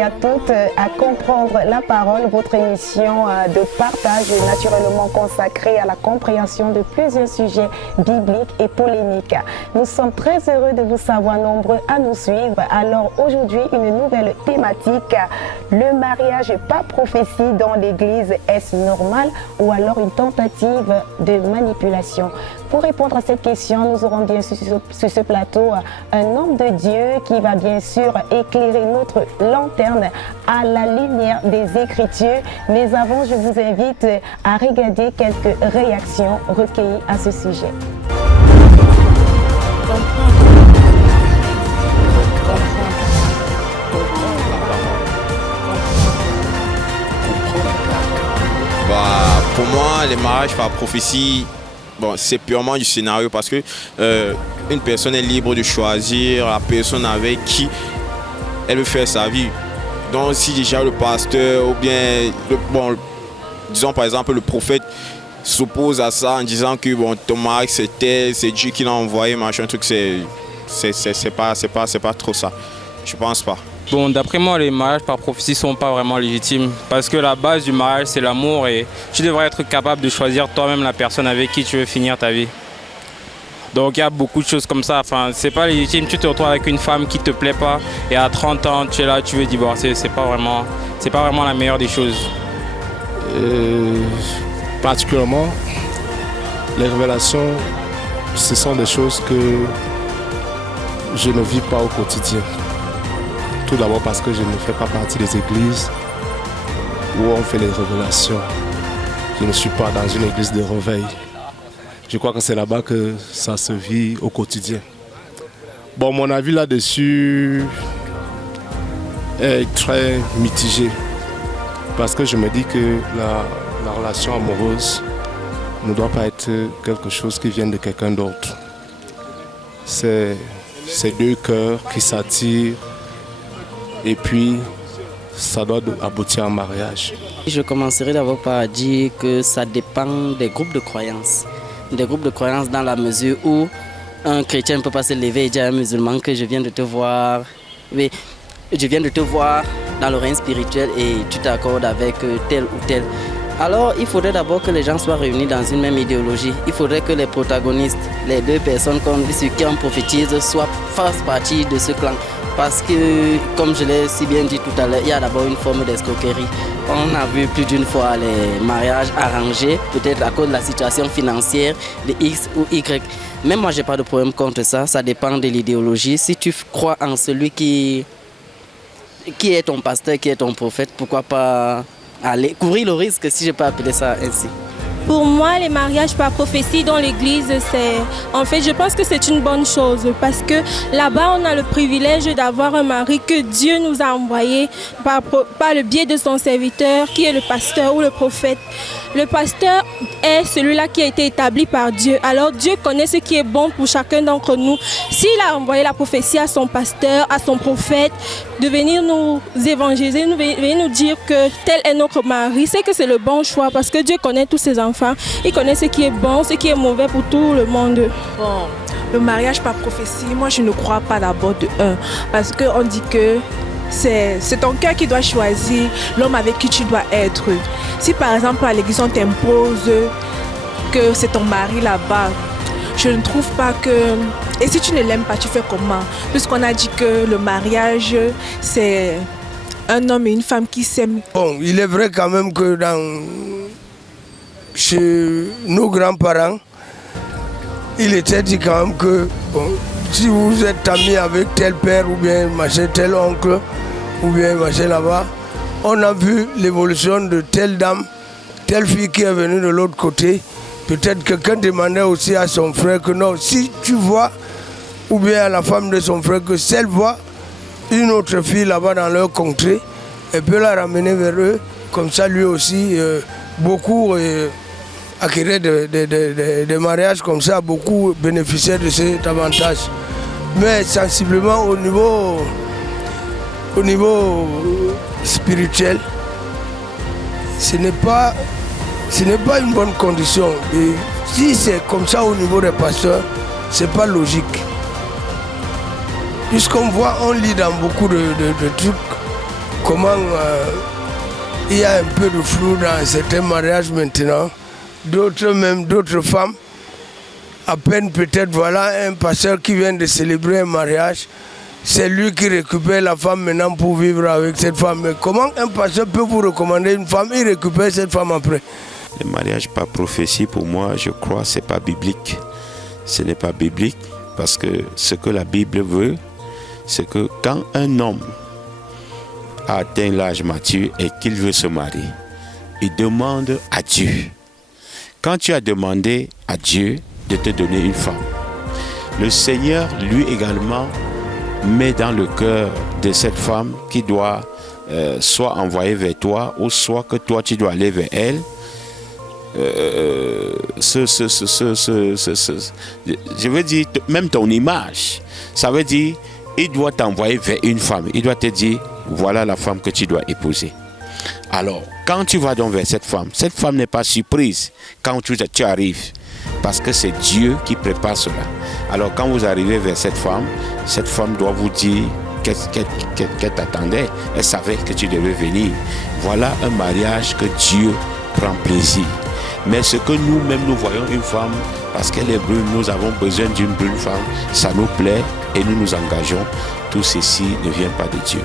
et à toutes à comprendre la parole, votre émission de partage naturellement consacrée à la compréhension de plusieurs sujets bibliques et polémiques. Nous sommes très heureux de vous savoir nombreux à nous suivre. Alors aujourd'hui, une nouvelle thématique, le mariage par prophétie dans l'Église, est-ce normal ou alors une tentative de manipulation? Pour répondre à cette question, nous aurons bien sûr sur ce plateau un homme de Dieu qui va bien sûr éclairer notre lanterne à la lumière des Écritures. Mais avant, je vous invite à regarder quelques réactions recueillies à ce sujet. Pour moi, les mariages par prophétie, c'est purement du scénario parce que une personne est libre de choisir la personne avec qui elle veut faire sa vie. Donc si déjà le pasteur ou bien, disons par exemple le prophète s'oppose à ça en disant que ton mari c'est Dieu qui l'a envoyé, machin truc, c'est pas trop ça. Je pense pas. D'après moi, les mariages par prophétie ne sont pas vraiment légitimes parce que la base du mariage, c'est l'amour et tu devrais être capable de choisir toi-même la personne avec qui tu veux finir ta vie. Donc il y a beaucoup de choses comme ça. Enfin, c'est pas légitime. Tu te retrouves avec une femme qui ne te plaît pas et à 30 ans, tu es là, tu veux divorcer. C'est pas vraiment la meilleure des choses. Particulièrement, les révélations, ce sont des choses que je ne vis pas au quotidien. Tout d'abord parce que je ne fais pas partie des églises où on fait les révélations. Je ne suis pas dans une église de réveil. Je crois que c'est là-bas que ça se vit au quotidien. Mon avis là-dessus est très mitigé. Parce que je me dis que la relation amoureuse ne doit pas être quelque chose qui vient de quelqu'un d'autre. C'est deux cœurs qui s'attirent. Et puis, ça doit aboutir à un mariage. Je commencerai d'abord par dire que ça dépend des groupes de croyances. Des groupes de croyances dans la mesure où un chrétien ne peut pas se lever et dire à un musulman que je viens de te voir. Oui, je viens de te voir dans le règne spirituel et tu t'accordes avec tel ou tel. Alors, il faudrait d'abord que les gens soient réunis dans une même idéologie. Il faudrait que les protagonistes, les deux personnes sur qui on prophétise, fassent partie de ce clan. Parce que, comme je l'ai si bien dit tout à l'heure, il y a d'abord une forme d'escroquerie. On a vu plus d'une fois les mariages arrangés, peut-être à cause de la situation financière de X ou Y. Même moi, je n'ai pas de problème contre ça, ça dépend de l'idéologie. Si tu crois en celui qui est ton pasteur, qui est ton prophète, pourquoi pas aller courir le risque, si je peux appeler ça ainsi. Pour moi, les mariages par prophétie dans l'église, je pense que c'est une bonne chose parce que là-bas, on a le privilège d'avoir un mari que Dieu nous a envoyé par le biais de son serviteur qui est le pasteur ou le prophète. Le pasteur est celui-là qui a été établi par Dieu. Alors Dieu connaît ce qui est bon pour chacun d'entre nous. S'il a envoyé la prophétie à son pasteur, à son prophète, de venir nous évangéliser, de venir nous dire que tel est notre mari, c'est que c'est le bon choix parce que Dieu connaît tous ses enfants. Il connaît ce qui est bon, ce qui est mauvais pour tout le monde. Le mariage par prophétie, moi je ne crois pas d'abord de un. Parce qu'on dit que c'est ton cœur qui doit choisir l'homme avec qui tu dois être. Si par exemple à l'église on t'impose que c'est ton mari là-bas, je ne trouve pas que... Et si tu ne l'aimes pas, tu fais comment? Puisqu'on a dit que le mariage, c'est un homme et une femme qui s'aiment. Il est vrai quand même que chez nos grands-parents, il était dit quand même que si vous êtes ami avec tel père ou bien machin, tel oncle ou bien machin là-bas, on a vu l'évolution de telle dame, telle fille qui est venue de l'autre côté. Peut-être quelqu'un demandait aussi à son frère que non, si tu vois, ou bien à la femme de son frère, que si elle voit une autre fille là-bas dans leur contrée, elle peut la ramener vers eux. Comme ça, lui aussi, beaucoup acquérir des mariages comme ça, beaucoup bénéficiaient de cet avantage. Mais sensiblement au niveau spirituel, ce n'est pas une bonne condition. Et si c'est comme ça au niveau des pasteurs, ce n'est pas logique. Puisqu'on voit, on lit dans beaucoup de trucs comment il y a un peu de flou dans certains mariages maintenant. D'autres femmes, à peine peut-être, voilà un pasteur qui vient de célébrer un mariage, c'est lui qui récupère la femme maintenant pour vivre avec cette femme. Mais comment un pasteur peut vous recommander une femme et récupérer cette femme après? Le mariage par prophétie, pour moi, je crois, c'est pas biblique. Ce n'est pas biblique parce que ce que la Bible veut, c'est que quand un homme a atteint l'âge mature et qu'il veut se marier, il demande à Dieu. Quand tu as demandé à Dieu de te donner une femme, le Seigneur, lui également, met dans le cœur de cette femme qui doit soit envoyer vers toi ou soit que toi tu dois aller vers elle. Je veux dire, même ton image, ça veut dire, il doit t'envoyer vers une femme. Il doit te dire, voilà la femme que tu dois épouser. Alors, quand tu vas donc vers cette femme n'est pas surprise quand tu arrives. Parce que c'est Dieu qui prépare cela. Alors, quand vous arrivez vers cette femme doit vous dire qu'elle t'attendait. Elle savait que tu devais venir. Voilà un mariage que Dieu prend plaisir. Mais ce que nous-mêmes, nous voyons une femme, parce qu'elle est brune, nous avons besoin d'une brune femme, ça nous plaît et nous nous engageons. Tout ceci ne vient pas de Dieu.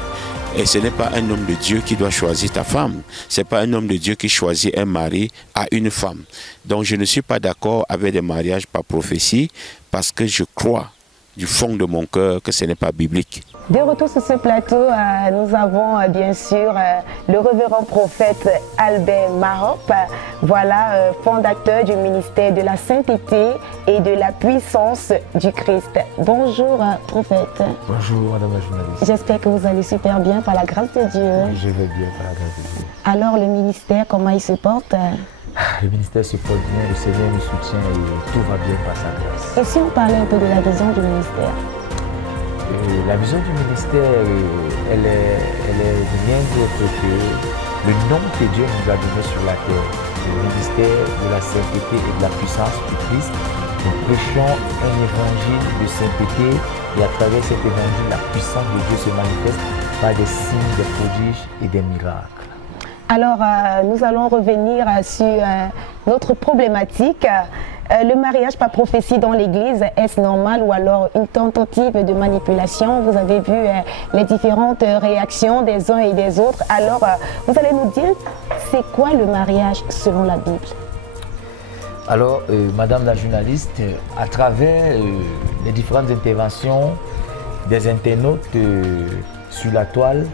Et ce n'est pas un homme de Dieu qui doit choisir ta femme. Ce n'est pas un homme de Dieu qui choisit un mari à une femme. Donc je ne suis pas d'accord avec des mariages par prophétie parce que je crois du fond de mon cœur que ce n'est pas biblique. De retour sur ce plateau, nous avons bien sûr le révérend prophète Albert Marop, voilà, fondateur du ministère de la sainteté et de la puissance du Christ. Bonjour prophète. Bonjour madame la journaliste. J'espère que vous allez super bien par la grâce de Dieu. Oui, je vais bien par la grâce de Dieu. Alors le ministère, comment il se porte? Le ministère se porte bien, le Seigneur nous soutient et tout va bien par sa grâce. Et si on parlait un peu de la vision du ministère? La vision du ministère, elle est rien d'autre que le nom que Dieu nous a donné sur la terre. Le ministère de la sainteté et de la puissance du Christ. Nous prêchons un évangile de sainteté et à travers cet évangile, la puissance de Dieu se manifeste par des signes, des prodiges et des miracles. Alors, nous allons revenir sur notre problématique. Le mariage par prophétie dans l'Église, est-ce normal ou alors une tentative de manipulation? Vous avez vu les différentes réactions des uns et des autres. Alors, vous allez nous dire, c'est quoi le mariage selon la Bible? Alors, madame la journaliste, à travers les différentes interventions des internautes sur la toile,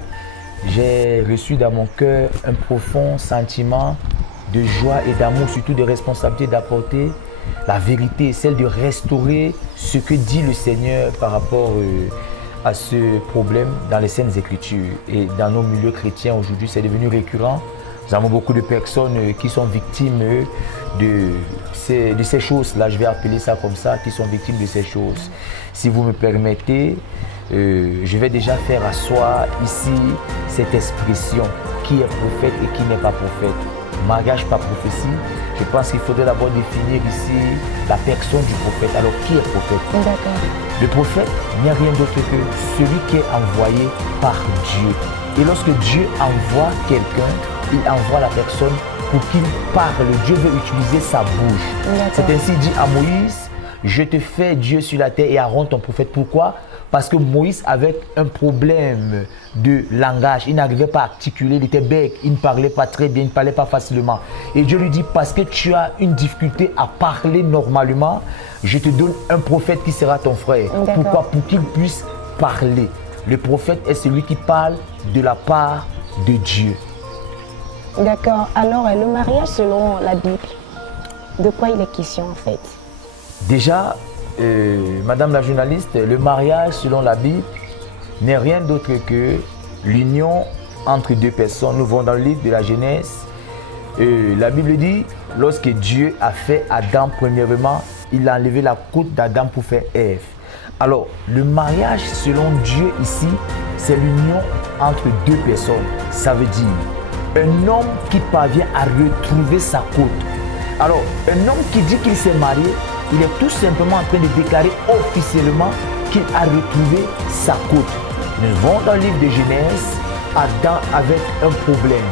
j'ai reçu dans mon cœur un profond sentiment de joie et d'amour, surtout de responsabilité d'apporter la vérité, celle de restaurer ce que dit le Seigneur par rapport à ce problème dans les Saintes Écritures. Et dans nos milieux chrétiens aujourd'hui, c'est devenu récurrent. Nous avons beaucoup de personnes qui sont victimes de ces choses-là, je vais appeler ça comme ça, qui sont victimes de ces choses. Si vous me permettez, je vais déjà faire asseoir ici cette expression qui est prophète et qui n'est pas prophète. Mariage par prophétie, je pense qu'il faudrait d'abord définir ici la personne du prophète. Alors qui est prophète? D'accord. Le prophète n'est rien d'autre que celui qui est envoyé par Dieu. Et lorsque Dieu envoie quelqu'un, il envoie la personne pour qu'il parle. Dieu veut utiliser sa bouche. C'est ainsi dit à Moïse, je te fais Dieu sur la terre et Aaron ton prophète. Pourquoi? Parce que Moïse avait un problème de langage. Il n'arrivait pas à articuler, il était bec, il ne parlait pas très bien, il ne parlait pas facilement. Et Dieu lui dit, parce que tu as une difficulté à parler normalement, je te donne un prophète qui sera ton frère. Pourquoi? Pour qu'il puisse parler. Le prophète est celui qui parle de la part de Dieu. D'accord. Alors, le mariage selon la Bible, de quoi il est question en fait? Déjà, madame la journaliste, le mariage selon la Bible n'est rien d'autre que l'union entre deux personnes. Nous voyons dans le livre de la Genèse, la Bible dit, lorsque Dieu a fait Adam premièrement, il a enlevé la côte d'Adam pour faire Ève. Alors, le mariage selon Dieu ici, c'est l'union entre deux personnes. Ça veut dire un homme qui parvient à retrouver sa côte. Alors, un homme qui dit qu'il s'est marié, il est tout simplement en train de déclarer officiellement qu'il a retrouvé sa côte. Nous voyons dans le livre de Genèse Adam avait un problème.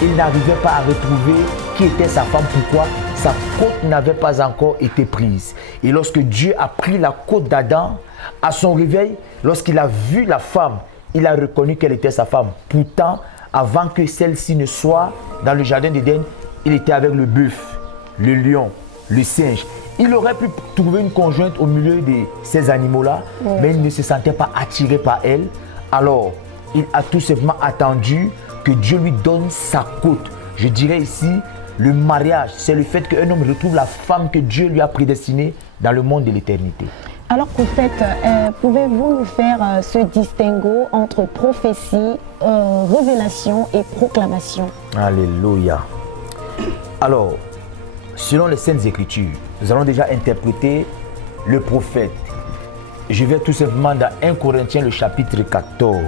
Il n'arrivait pas à retrouver qui était sa femme. Pourquoi? Sa côte n'avait pas encore été prise. Et lorsque Dieu a pris la côte d'Adam, à son réveil, lorsqu'il a vu la femme, il a reconnu qu'elle était sa femme. Pourtant, avant que celle-ci ne soit dans le jardin d'Éden, il était avec le bœuf, le lion, le singe. Il aurait pu trouver une conjointe au milieu de ces animaux-là, mais il ne se sentait pas attiré par elle. Alors, il a tout simplement attendu que Dieu lui donne sa côte. Je dirais ici, le mariage, c'est le fait qu'un homme retrouve la femme que Dieu lui a prédestinée dans le monde de l'éternité. Alors, prophète, pouvez-vous nous faire ce distinguo entre prophétie, révélation et proclamation? Alléluia. Alors, selon les Saintes Écritures, nous allons déjà interpréter le prophète. Je vais tout simplement dans 1 Corinthiens le chapitre 14.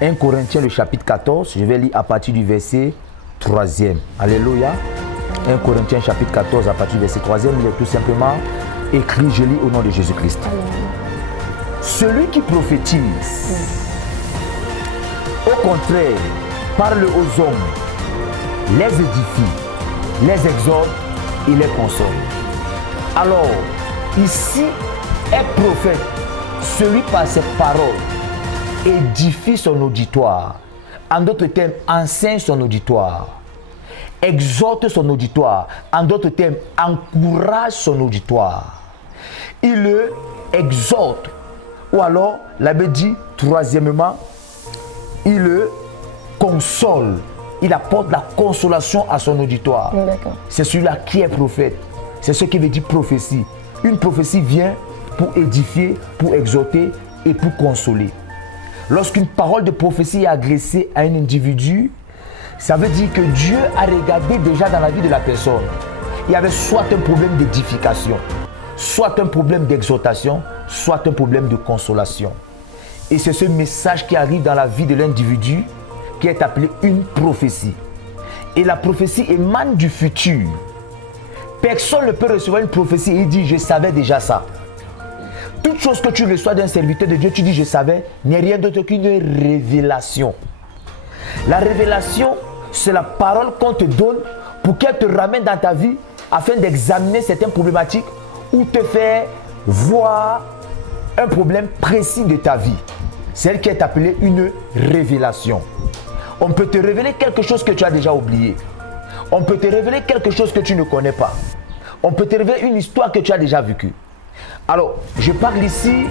1 Corinthiens le chapitre 14, je vais lire à partir du verset 3e. Alléluia. 1 Corinthiens chapitre 14 à partir du verset 3e, il est tout simplement écrit, je lis au nom de Jésus-Christ. Celui qui prophétise, au contraire, parle aux hommes, les édifie, les exhorte et les console. Alors, ici est prophète, celui par ses paroles édifie son auditoire. En d'autres termes, enseigne son auditoire. Exhorte son auditoire. En d'autres termes, encourage son auditoire. Il le exhorte. Ou alors, la Bible dit, troisièmement, il le console. Il apporte la consolation à son auditoire. C'est celui-là qui est prophète. C'est ce qui veut dire prophétie. Une prophétie vient pour édifier, pour exhorter et pour consoler. Lorsqu'une parole de prophétie est adressée à un individu, ça veut dire que Dieu a regardé déjà dans la vie de la personne. Il y avait soit un problème d'édification, soit un problème d'exhortation, soit un problème de consolation. Et c'est ce message qui arrive dans la vie de l'individu qui est appelé une prophétie. Et la prophétie émane du futur. Personne ne peut recevoir une prophétie et dire « je savais déjà ça ». Toute chose que tu reçois d'un serviteur de Dieu, tu dis « je savais », n'est rien d'autre qu'une révélation. La révélation, c'est la parole qu'on te donne pour qu'elle te ramène dans ta vie afin d'examiner certaines problématiques ou te faire voir un problème précis de ta vie. C'est elle qui est appelée une révélation. On peut te révéler quelque chose que tu as déjà oublié. On peut te révéler quelque chose que tu ne connais pas. On peut te révéler une histoire que tu as déjà vécue. Alors, je parle ici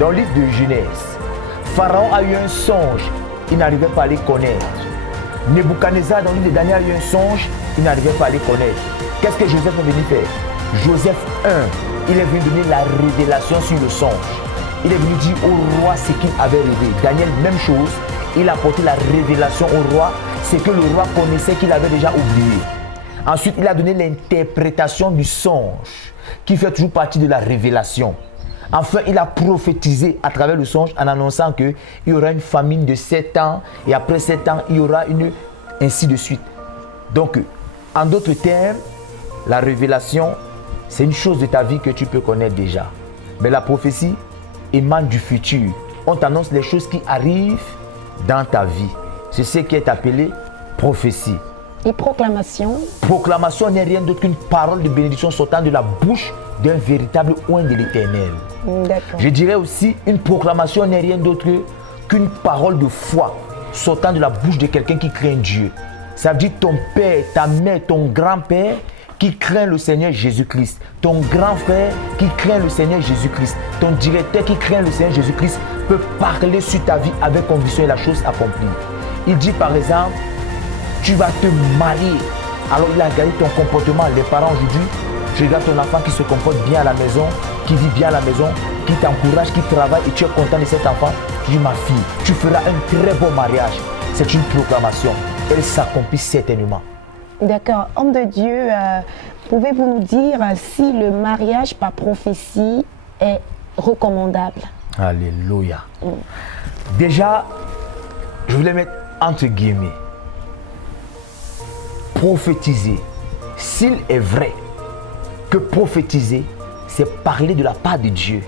dans le livre de Genèse. Pharaon a eu un songe, il n'arrivait pas à les connaître. Nebuchadnezzar, dans le livre de Daniel, a eu un songe, il n'arrivait pas à les connaître. Qu'est-ce que Joseph est venu faire? Joseph 1, il est venu donner la révélation sur le songe. Il est venu dire au roi ce qu'il avait rêvé. Daniel, même chose, il a apporté la révélation au roi, ce que le roi connaissait qu'il avait déjà oublié. Ensuite, il a donné l'interprétation du songe, qui fait toujours partie de la révélation. Enfin, il a prophétisé à travers le songe en annonçant qu'il y aura une famine de 7 ans et après 7 ans, il y aura une... ainsi de suite. Donc, en d'autres termes, la révélation, c'est une chose de ta vie que tu peux connaître déjà. Mais la prophétie émane du futur. On t'annonce les choses qui arrivent dans ta vie. C'est ce qui est appelé prophétie. Et proclamation? Proclamation n'est rien d'autre qu'une parole de bénédiction sortant de la bouche d'un véritable oint de l'Éternel. Je dirais aussi, une proclamation n'est rien d'autre qu'une parole de foi sortant de la bouche de quelqu'un qui craint Dieu. Ça veut dire ton père, ta mère, ton grand-père qui craint le Seigneur Jésus-Christ. Ton grand frère qui craint le Seigneur Jésus-Christ. Ton directeur qui craint le Seigneur Jésus-Christ peut parler sur ta vie avec conviction et la chose accomplie. Il dit par exemple, tu vas te marier. Alors il a regardé ton comportement. Les parents aujourd'hui, tu regardes ton enfant qui se comporte bien à la maison, qui vit bien à la maison, qui t'encourage, qui travaille et tu es content de cet enfant. Tu dis ma fille, tu feras un très beau mariage. C'est une proclamation. Elle s'accomplit certainement. D'accord. Homme de Dieu, pouvez-vous nous dire si le mariage par prophétie est recommandable? Alléluia. Déjà, je voulais mettre entre guillemets. Prophétiser, s'il est vrai que prophétiser, c'est parler de la part de Dieu,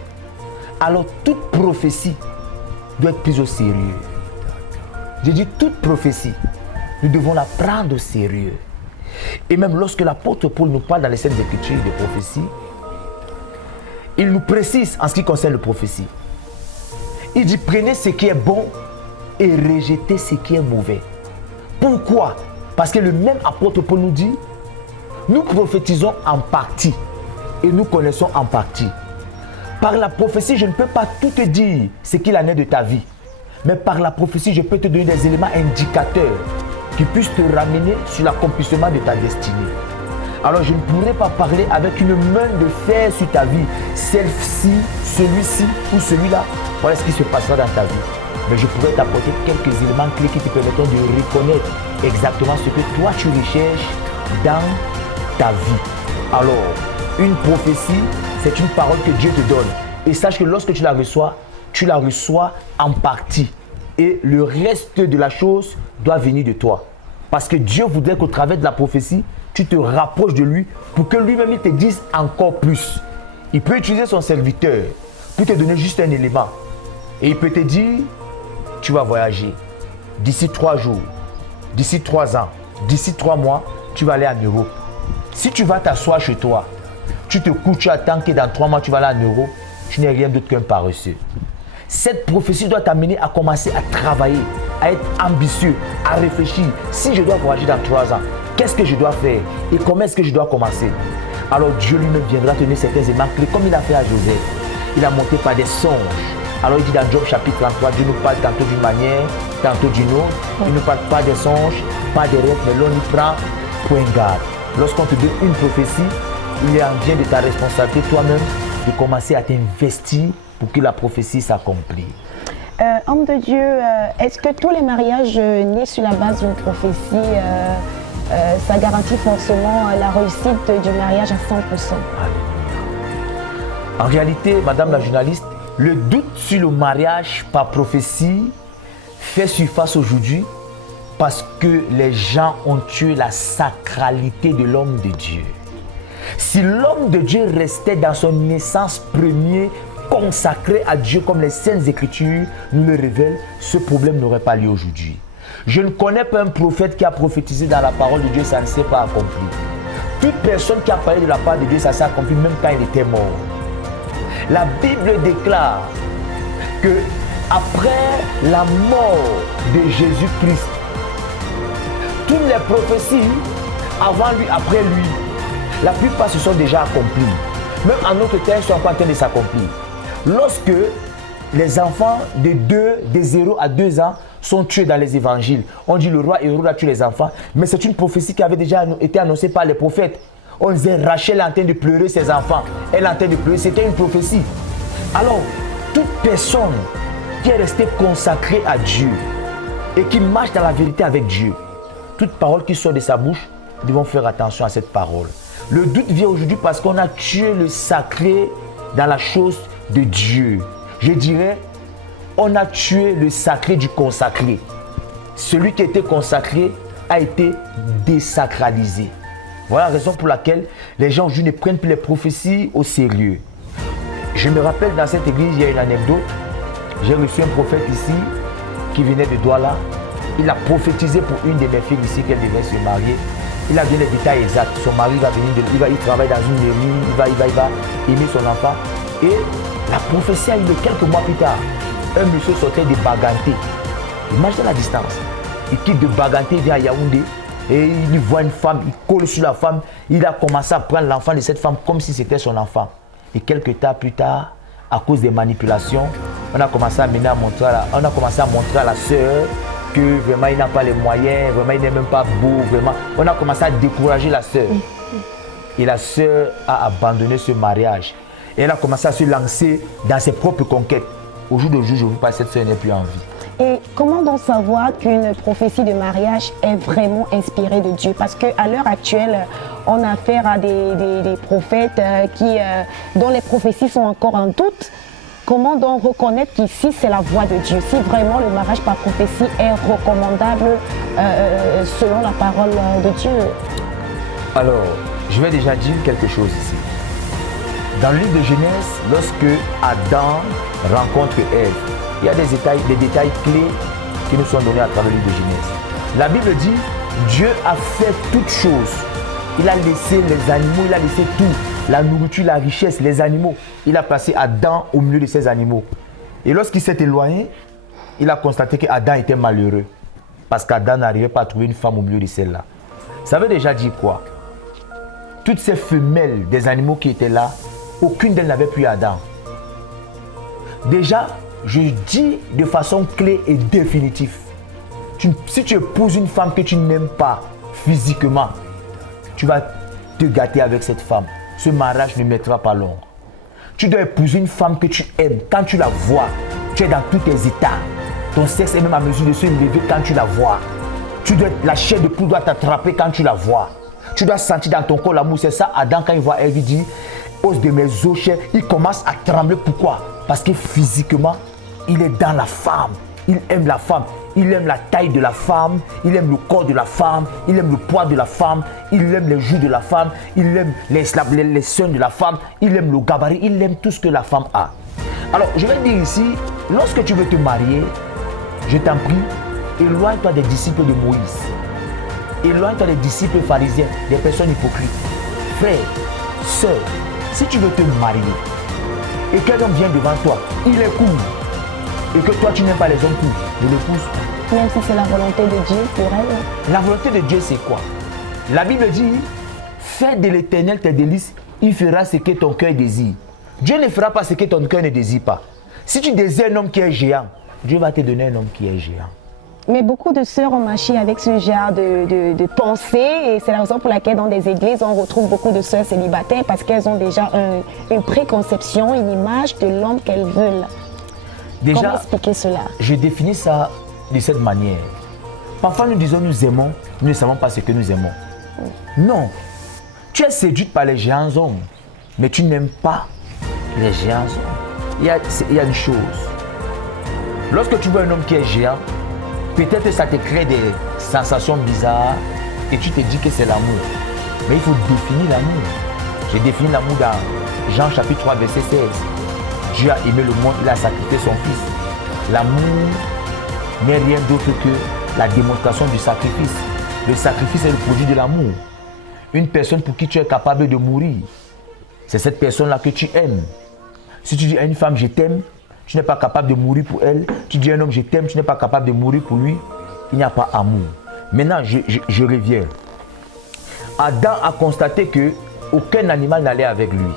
alors toute prophétie doit être prise au sérieux. J'ai dit toute prophétie, nous devons la prendre au sérieux. Et même lorsque l'apôtre Paul nous parle dans les Saintes Écritures de prophétie, il nous précise en ce qui concerne la prophétie. Il dit prenez ce qui est bon et rejetez ce qui est mauvais. Pourquoi? Parce que le même apôtre Paul nous dit, nous prophétisons en partie et nous connaissons en partie. Par la prophétie, je ne peux pas tout te dire ce qu'il en est de ta vie. Mais par la prophétie, je peux te donner des éléments indicateurs qui puissent te ramener sur l'accomplissement de ta destinée. Alors je ne pourrais pas parler avec une main de fer sur ta vie, celle-ci, celui-ci ou celui-là. Voilà ce qui se passera dans ta vie. Mais je pourrais t'apporter quelques éléments clés qui te permettront de reconnaître exactement ce que toi tu recherches dans ta vie. Alors, une prophétie, c'est une parole que Dieu te donne. Et sache que lorsque tu la reçois en partie. Et le reste de la chose doit venir de toi. Parce que Dieu voudrait qu'au travers de la prophétie, tu te rapproches de lui pour que lui-même il te dise encore plus. Il peut utiliser son serviteur pour te donner juste un élément. Et il peut te dire, tu vas voyager. D'ici 3 jours, d'ici 3 ans, d'ici 3 mois, tu vas aller en Europe. Si tu vas t'asseoir chez toi, tu te couches, tu attends que dans 3 mois tu vas aller en Europe, tu n'es rien d'autre qu'un paresseux. Cette prophétie doit t'amener à commencer à travailler, à être ambitieux, à réfléchir. Si je dois voyager dans 3 ans, qu'est-ce que je dois faire et comment est-ce que je dois commencer? Alors Dieu lui-même viendra te donner certains éléments clés comme il a fait à Joseph. Il a monté par des songes. Alors il dit dans Job chapitre 33, Dieu nous parle tantôt d'une manière, tantôt d'une autre. Il ne parle pas des songes, pas des rêves, mais l'on y prend point garde. Lorsqu'on te donne une prophétie, il en vient de ta responsabilité toi-même de commencer à t'investir pour que la prophétie s'accomplisse. Homme de Dieu, est-ce que tous les mariages nés sur la base d'une prophétie, ça garantit forcément la réussite du mariage à 100%? En réalité, madame la journaliste, le doute sur le mariage par prophétie fait surface aujourd'hui parce que les gens ont tué la sacralité de l'homme de Dieu. Si l'homme de Dieu restait dans son essence première, consacré à Dieu comme les Saintes Écritures nous le révèlent, ce problème n'aurait pas lieu aujourd'hui. Je ne connais pas un prophète qui a prophétisé dans la parole de Dieu, ça ne s'est pas accompli. Toute personne qui a parlé de la part de Dieu, ça s'est accompli même quand il était mort. La Bible déclare que après la mort de Jésus-Christ, toutes les prophéties avant lui, après lui, la plupart se sont déjà accomplies. Même en notre temps, elles sont encore en train de s'accomplir. Lorsque les enfants de 0 à 2 ans sont tués dans les évangiles, on dit le roi Hérode a tué les enfants, mais c'est une prophétie qui avait déjà été annoncée par les prophètes. On disait Rachel est en train de pleurer ses enfants, elle est en train de pleurer, c'était une prophétie. Alors, toute personne qui est restée consacrée à Dieu et qui marche dans la vérité avec Dieu, toute parole qui sort de sa bouche, nous devons faire attention à cette parole. Le doute vient aujourd'hui parce qu'on a tué le sacré dans la chose de Dieu. Je dirais, on a tué le sacré du consacré. Celui qui était consacré a été désacralisé. Voilà la raison pour laquelle les gens aujourd'hui ne prennent plus les prophéties au sérieux. Je me rappelle dans cette église, il y a une anecdote. J'ai reçu un prophète ici qui venait de Douala. Il a prophétisé pour une de mes filles ici qu'elle devait se marier. Il a donné les détails exacts. Son mari va venir, il travaille dans une mairie, il va aimer son enfant. Et la prophétie a eu quelques mois plus tard. Un monsieur sortait de Baganté. Imaginez la distance. Il quitte de Baganté, il vient à Yaoundé. Et il voit une femme, il colle sur la femme. Il a commencé à prendre l'enfant de cette femme comme si c'était son enfant. Et quelques temps plus tard, à cause des manipulations, on a commencé à montrer à la sœur que vraiment il n'a pas les moyens, vraiment il n'est même pas beau, vraiment. On a commencé à décourager la sœur. Et la sœur a abandonné ce mariage. Et elle a commencé à se lancer dans ses propres conquêtes. Au jour d'aujourd'hui, je ne veux pas, cette sœur n'est plus en vie. Et comment donc savoir qu'une prophétie de mariage est vraiment inspirée de Dieu? Parce qu'à l'heure actuelle, on a affaire à des prophètes dont les prophéties sont encore en doute. Comment donc reconnaître qu'ici c'est la voix de Dieu? Si vraiment le mariage par prophétie est recommandable selon la parole de Dieu? Alors, je vais déjà dire quelque chose ici. Dans le livre de Genèse, lorsque Adam rencontre Ève, il y a des détails clés qui nous sont donnés à travers le livre de Genèse. La Bible dit, Dieu a fait toutes choses. Il a laissé les animaux, il a laissé tout. La nourriture, la richesse, les animaux. Il a placé Adam au milieu de ces animaux. Et lorsqu'il s'est éloigné, il a constaté qu'Adam était malheureux. Parce qu'Adam n'arrivait pas à trouver une femme au milieu de celle-là. Ça veut déjà dire quoi? Toutes ces femelles des animaux qui étaient là, aucune d'elles n'avait pris Adam. Déjà, je dis de façon claire et définitive. Si tu épouses une femme que tu n'aimes pas physiquement, tu vas te gâter avec cette femme. Ce mariage ne mettra pas long. Tu dois épouser une femme que tu aimes. Quand tu la vois, tu es dans tous tes états. Ton sexe est même à mesure de se lever quand tu la vois. La chair de poule doit t'attraper quand tu la vois. Tu dois sentir dans ton corps l'amour. C'est ça, Adam, quand il voit Ève, il dit, hausse de mes os chers, il commence à trembler. Pourquoi? Parce que physiquement, il est dans la femme. Il aime la femme. Il aime la taille de la femme. Il aime le corps de la femme. Il aime le poids de la femme. Il aime les joues de la femme. Il aime les seins de la femme. Il aime le gabarit. Il aime tout ce que la femme a. Alors, je vais dire ici, lorsque tu veux te marier, je t'en prie, éloigne-toi des disciples de Moïse. Éloigne-toi des disciples pharisiens, des personnes hypocrites. Frère, sœur, si tu veux te marier et qu'un homme vient devant toi, il est cool, et que toi tu n'aimes pas les hommes cool, ne l'épouse pas. Même si c'est la volonté de Dieu pour elle. La volonté de Dieu, c'est quoi? La Bible dit, fais de l'Éternel tes délices, il fera ce que ton cœur désire. Dieu ne fera pas ce que ton cœur ne désire pas. Si tu désires un homme qui est géant, Dieu va te donner un homme qui est géant. Mais beaucoup de sœurs ont marché avec ce genre de pensée et c'est la raison pour laquelle dans des églises, on retrouve beaucoup de sœurs célibataires parce qu'elles ont déjà une préconception, une image de l'homme qu'elles veulent. Déjà, comment expliquer cela? Je définis ça de cette manière. Parfois nous disons nous aimons, nous ne savons pas ce que nous aimons. Non, tu es séduite par les géants hommes, mais tu n'aimes pas les géants hommes. Il y a une chose. Lorsque tu vois un homme qui est géant, peut-être que ça te crée des sensations bizarres et tu te dis que c'est l'amour. Mais il faut définir l'amour. J'ai défini l'amour dans Jean chapitre 3 verset 16. Dieu a aimé le monde, il a sacrifié son fils. L'amour n'est rien d'autre que la démonstration du sacrifice. Le sacrifice est le produit de l'amour. Une personne pour qui tu es capable de mourir, c'est cette personne-là que tu aimes. Si tu dis à une femme je t'aime, tu n'es pas capable de mourir pour elle. Tu dis à un homme je t'aime, tu n'es pas capable de mourir pour lui. Il n'y a pas amour. Maintenant, je reviens. Adam a constaté qu'aucun animal n'allait avec lui.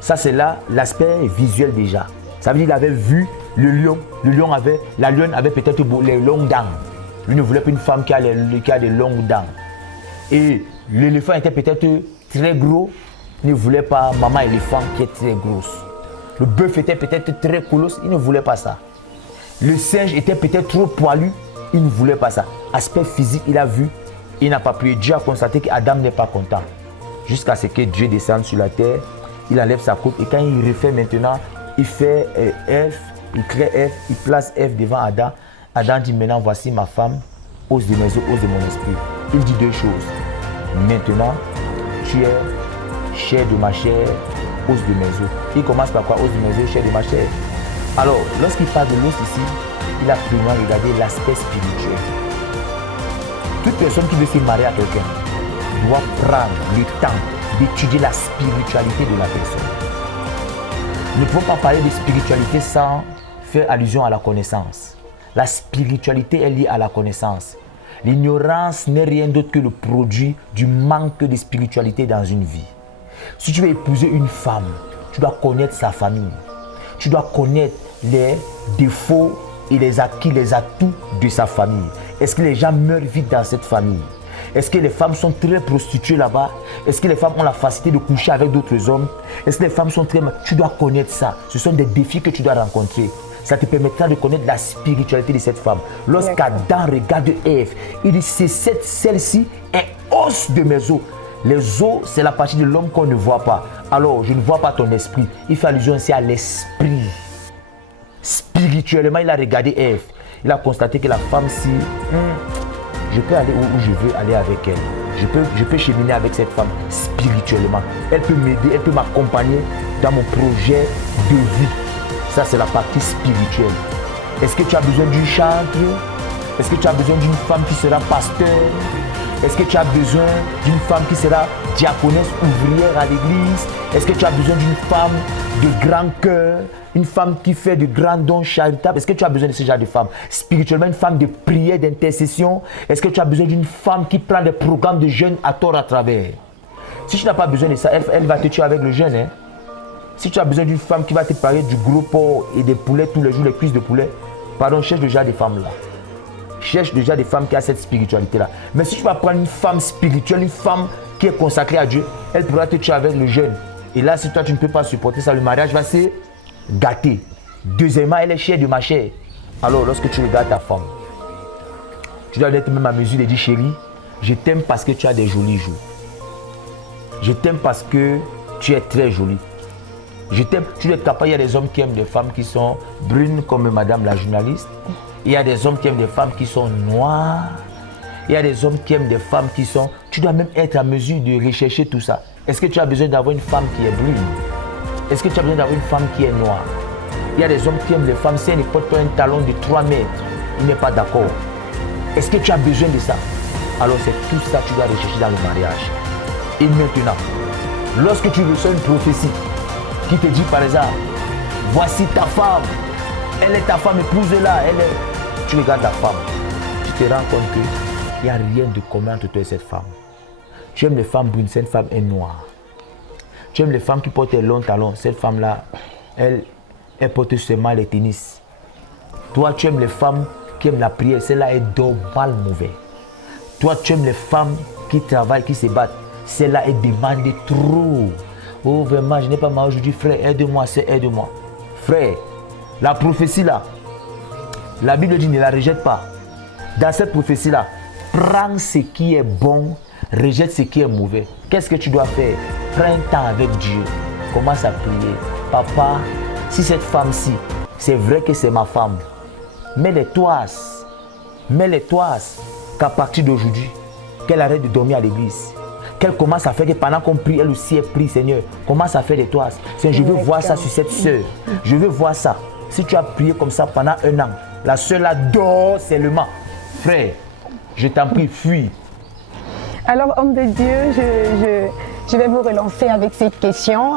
Ça, c'est là l'aspect visuel déjà. Ça veut dire qu'il avait vu le lion. La lionne avait peut-être les longues dents. Lui ne voulait pas une femme qui a des longues dents. Et l'éléphant était peut-être très gros. Il ne voulait pas maman éléphant qui est très grosse. Le bœuf était peut-être très colosse, il ne voulait pas ça. Le singe était peut-être trop poilu, il ne voulait pas ça. Aspect physique, il a vu, il n'a pas pu. Dieu a constaté qu'Adam n'est pas content. Jusqu'à ce que Dieu descende sur la terre, il enlève sa coupe et quand il refait maintenant, il fait Ève, il crée Ève, il place Ève devant Adam. Adam dit maintenant voici ma femme, os de mes os, os de mon esprit. Il dit deux choses. Maintenant, tu es chair de ma chair, os de mes os. Il commence par quoi? Os de mes os, chair de ma chair. Alors, lorsqu'il parle de l'os ici, il a premièrement regardé l'aspect spirituel. Toute personne qui veut se marier à quelqu'un doit prendre le temps d'étudier la spiritualité de la personne. Nous ne pouvons pas parler de spiritualité sans faire allusion à la connaissance. La spiritualité est liée à la connaissance. L'ignorance n'est rien d'autre que le produit du manque de spiritualité dans une vie. Si tu veux épouser une femme, tu dois connaître sa famille. Tu dois connaître les défauts et les acquis, les atouts de sa famille. Est-ce que les gens meurent vite dans cette famille? Est-ce que les femmes sont très prostituées là-bas? Est-ce que les femmes ont la facilité de coucher avec d'autres hommes? Est-ce que les femmes sont très... Tu dois connaître ça. Ce sont des défis que tu dois rencontrer. Ça te permettra de connaître la spiritualité de cette femme. Lorsqu'Adam regarde Ève, il dit c'est celle-ci est os de mes os. Les os, c'est la partie de l'homme qu'on ne voit pas. Alors, je ne vois pas ton esprit. Il fait allusion aussi à l'esprit. Spirituellement, il a regardé Ève. Il a constaté que la femme, si je peux aller où je veux aller avec elle. Je peux cheminer avec cette femme spirituellement. Elle peut m'aider, elle peut m'accompagner dans mon projet de vie. Ça, c'est la partie spirituelle. Est-ce que tu as besoin d'une chantre? Est-ce que tu as besoin d'une femme qui sera pasteur? Est-ce que tu as besoin d'une femme qui sera diaconesse ouvrière à l'église? Est-ce que tu as besoin d'une femme de grand cœur? Une femme qui fait de grands dons charitables? Est-ce que tu as besoin de ce genre de femme? Spirituellement, une femme de prière, d'intercession? Est-ce que tu as besoin d'une femme qui prend des programmes de jeûne à tort à travers? Si tu n'as pas besoin de ça, elle va te tuer avec le jeûne. Hein? Si tu as besoin d'une femme qui va te parler du gros porc et des poulets tous les jours, les cuisses de poulet, pardon, cherche déjà des femmes là. Cherche déjà des femmes qui ont cette spiritualité-là. Mais si tu vas prendre une femme spirituelle, une femme qui est consacrée à Dieu, elle pourra te tuer avec le jeûne. Et là, si toi, tu ne peux pas supporter ça, le mariage va se gâter. Deuxièmement, elle est chère de ma chair. Alors, lorsque tu regardes ta femme, tu dois être même à mesure de dire, chérie, je t'aime parce que tu as des jolis joues. Je t'aime parce que tu es très jolie. Je t'aime. Tu dois être capable, il y a des hommes qui aiment des femmes qui sont brunes comme madame la journaliste. Il y a des hommes qui aiment des femmes qui sont noires. Il y a des hommes qui aiment des femmes qui sont... Tu dois même être à mesure de rechercher tout ça. Est-ce que tu as besoin d'avoir une femme qui est brune? Est-ce que tu as besoin d'avoir une femme qui est noire? Il y a des hommes qui aiment les femmes. Si elle ne porte pas un talon de 3 mètres, il n'est pas d'accord. Est-ce que tu as besoin de ça? Alors c'est tout ça que tu dois rechercher dans le mariage. Et maintenant, lorsque tu reçois une prophétie qui te dit par exemple, voici ta femme, elle est ta femme, épouse-la, tu regardes ta femme, tu te rends compte qu'il n'y a rien de commun entre toi et cette femme. Tu aimes les femmes brunes, cette femme est noire. Tu aimes les femmes qui portent des longs talons, cette femme-là, elle porte seulement les tennis. Toi, tu aimes les femmes qui aiment la prière, celle-là est mal mauvais. Toi, tu aimes les femmes qui travaillent, qui se battent, celle-là est demandée trop. Oh, vraiment, je n'ai pas mal aujourd'hui, frère, aide-moi, aide-moi. Frère, la prophétie là, la Bible dit ne la rejette pas. Dans cette prophétie là, prends ce qui est bon, rejette ce qui est mauvais. Qu'est-ce que tu dois faire? Prends un temps avec Dieu. Commence à prier. Papa, si cette femme-ci, c'est vrai que c'est ma femme, mets-les toises qu'à partir d'aujourd'hui, qu'elle arrête de dormir à l'église. Qu'elle commence à faire que pendant qu'on prie, elle aussi est prie, Seigneur. Commence à faire des toises. Seigneur, je veux voir ça sur cette sœur. Je veux voir ça. Si tu as prié comme ça pendant 1 an, la sœur là dort seulement. Frère, je t'en prie, fuis. Alors, homme de Dieu, je vais vous relancer avec cette question.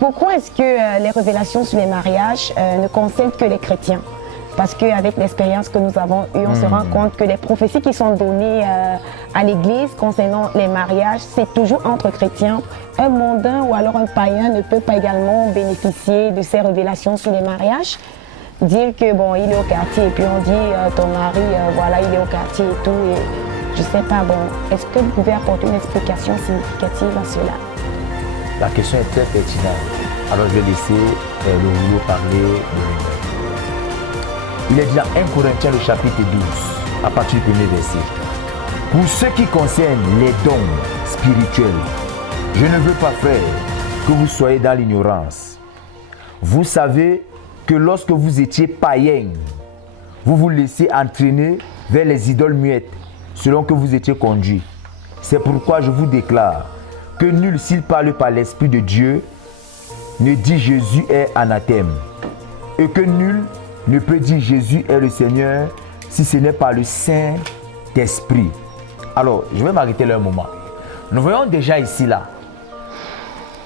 Pourquoi est-ce que les révélations sur les mariages ne concernent que les chrétiens? Parce qu'avec l'expérience que nous avons eue, on se rend compte que les prophéties qui sont données à l'église concernant les mariages, c'est toujours entre chrétiens. Un mondain ou alors un païen ne peut pas également bénéficier de ces révélations sur les mariages. Dire que bon, il est au quartier et puis on dit ton mari, voilà, il est au quartier et tout. Et je sais pas, bon, est-ce que vous pouvez apporter une explication significative à cela? La question est très pertinente. Alors je vais laisser le rouleau parler de lui-même. Il est dit dans 1 Corinthiens le chapitre 12, à partir du 1er verset. Pour ce qui concerne les dons spirituels, je ne veux pas, frère, que vous soyez dans l'ignorance. Vous savez que lorsque vous étiez païens, vous vous laissez entraîner vers les idoles muettes, selon que vous étiez conduits. C'est pourquoi je vous déclare que nul, s'il parle par l'Esprit de Dieu, ne dit Jésus est anathème, et que nul ne peut dire Jésus est le Seigneur si ce n'est pas le Saint-Esprit. Alors, je vais m'arrêter là un moment. Nous voyons déjà ici, là,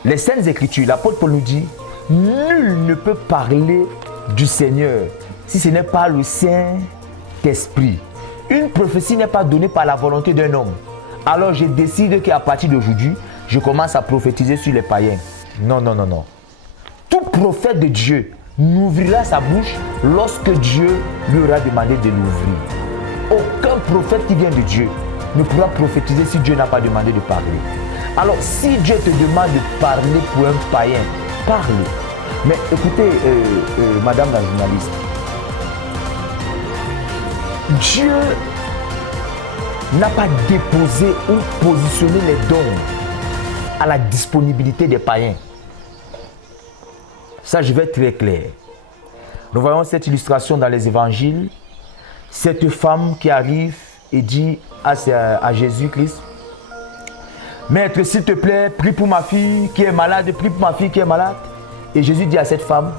les Saintes Écritures, l'apôtre Paul nous dit, nul ne peut parler du Seigneur si ce n'est pas le Saint-Esprit. Une prophétie n'est pas donnée par la volonté d'un homme. Alors, je décide qu'à partir d'aujourd'hui, je commence à prophétiser sur les païens. Non, non, non, non. Tout prophète de Dieu n'ouvrira sa bouche lorsque Dieu lui aura demandé de l'ouvrir. Aucun prophète qui vient de Dieu ne pourra prophétiser si Dieu n'a pas demandé de parler. Alors si Dieu te demande de parler pour un païen, parle. Mais écoutez, madame la journaliste, Dieu n'a pas déposé ou positionné les dons à la disponibilité des païens. Ça, je vais être très clair. Nous voyons cette illustration dans les évangiles. Cette femme qui arrive et dit à Jésus-Christ, Maître, s'il te plaît, prie pour ma fille qui est malade, prie pour ma fille qui est malade. Et Jésus dit à cette femme,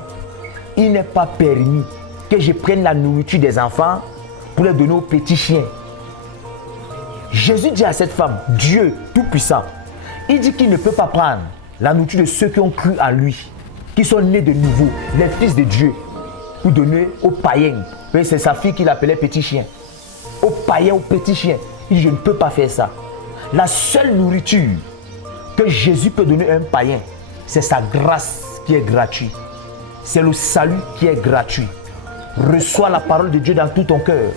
il n'est pas permis que je prenne la nourriture des enfants pour les donner aux petits chiens. Jésus dit à cette femme, Dieu tout-puissant, il dit qu'il ne peut pas prendre la nourriture de ceux qui ont cru en lui, qui sont nés de nouveau, les fils de Dieu, pour donner aux païens. C'est sa fille qu'il appelait petit chien. Aux païens, aux petits chiens. Il dit, je ne peux pas faire ça. La seule nourriture que Jésus peut donner à un païen, c'est sa grâce qui est gratuite. C'est le salut qui est gratuit. Reçois la parole de Dieu dans tout ton cœur.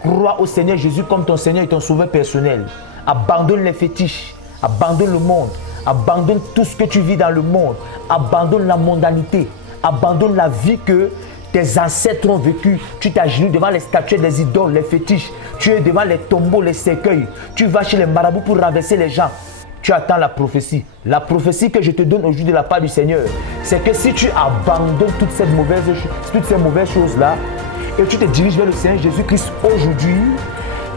Crois au Seigneur Jésus comme ton Seigneur et ton sauveur personnel. Abandonne les fétiches. Abandonne le monde. Abandonne tout ce que tu vis dans le monde. Abandonne la mondanité. Abandonne la vie que tes ancêtres ont vécue. Tu t'agenouilles devant les statues des idoles, les fétiches. Tu es devant les tombeaux, les cercueils. Tu vas chez les marabouts pour renverser les gens. Tu attends la prophétie. La prophétie que je te donne aujourd'hui de la part du Seigneur, c'est que si tu abandonnes toutes ces mauvaises choses-là et tu te diriges vers le Seigneur Jésus-Christ aujourd'hui,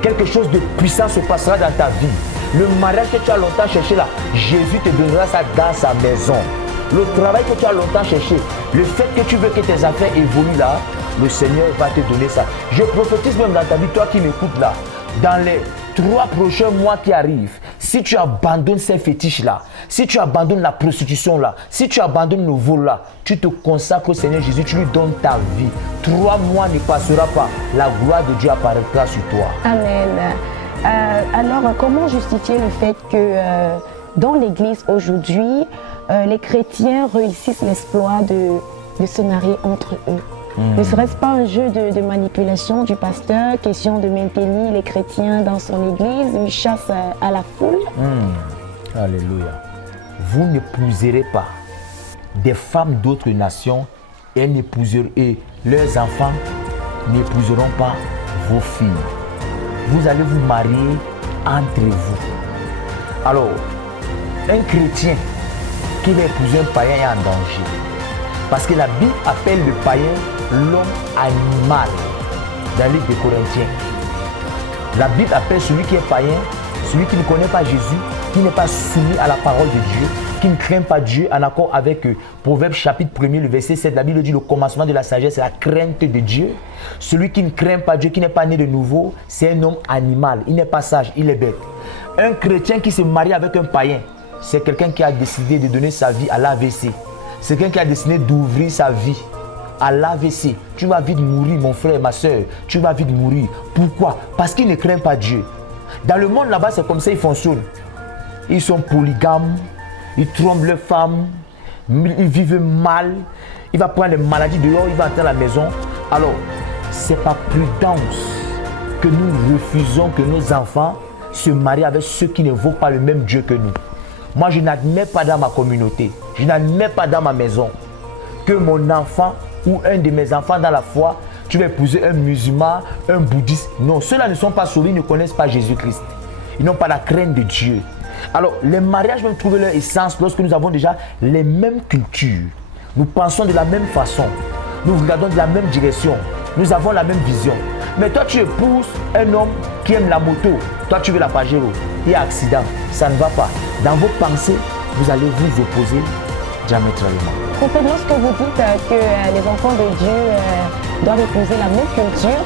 quelque chose de puissant se passera dans ta vie. Le mariage que tu as longtemps cherché là, Jésus te donnera ça dans sa maison. Le travail que tu as longtemps cherché, le fait que tu veux que tes affaires évoluent là, le Seigneur va te donner ça. Je prophétise même dans ta vie, toi qui m'écoutes là, dans les 3 prochains mois qui arrivent, si tu abandonnes ces fétiches-là, si tu abandonnes la prostitution-là, si tu abandonnes le vol-là, tu te consacres au Seigneur Jésus, tu lui donnes ta vie. 3 mois ne passera pas, la gloire de Dieu apparaîtra sur toi. Amen. Alors, comment justifier le fait que dans l'Église aujourd'hui, les chrétiens réussissent l'exploit de se marier entre eux? Ne serait-ce pas un jeu de manipulation du pasteur, question de maintenir les chrétiens dans son église, une chasse à la foule? Alléluia. Vous n'épouserez pas des femmes d'autres nations et leurs enfants n'épouseront pas vos filles. Vous allez vous marier entre vous. Alors, un chrétien qui va épouser un païen est en danger. Parce que la Bible appelle le païen l'homme animal dans le livre des Corinthiens. La Bible appelle celui qui est païen, celui qui ne connaît pas Jésus, qui n'est pas soumis à la parole de Dieu, qui ne craint pas Dieu, en accord avec Proverbe chapitre 1er, le verset 7. La Bible dit le commencement de la sagesse, c'est la crainte de Dieu. Celui qui ne craint pas Dieu, qui n'est pas né de nouveau, c'est un homme animal. Il n'est pas sage, il est bête. Un chrétien qui se marie avec un païen, c'est quelqu'un qui a décidé de donner sa vie à l'AVC. C'est quelqu'un qui a décidé d'ouvrir sa vie à l'AVC. Tu vas vite mourir, mon frère, ma soeur. Tu vas vite mourir. Pourquoi? Parce qu'il ne craint pas Dieu. Dans le monde là-bas, c'est comme ça ils fonctionnent. Ils sont polygames, ils trompent leurs femmes, ils vivent mal. Il va prendre les maladies dehors, il va entrer à la maison. Alors, c'est par prudence que nous refusons que nos enfants se marient avec ceux qui ne vaut pas le même Dieu que nous. Moi, je n'admets pas dans ma communauté, je n'admets pas dans ma maison que mon enfant ou un de mes enfants dans la foi, tu vas épouser un musulman, un bouddhiste. Non, ceux-là ne sont pas sauvés, ils ne connaissent pas Jésus-Christ. Ils n'ont pas la crainte de Dieu. Alors, les mariages vont trouver leur essence lorsque nous avons déjà les mêmes cultures. Nous pensons de la même façon. Nous regardons de la même direction. Nous avons la même vision. Mais toi, tu épouses un homme qui aime la moto. Toi, tu veux la Pajero. Il y a accident. Ça ne va pas. Dans vos pensées, vous allez vous opposer diamétralement. Prophète, lorsque vous dites que les enfants de Dieu doivent épouser la même culture,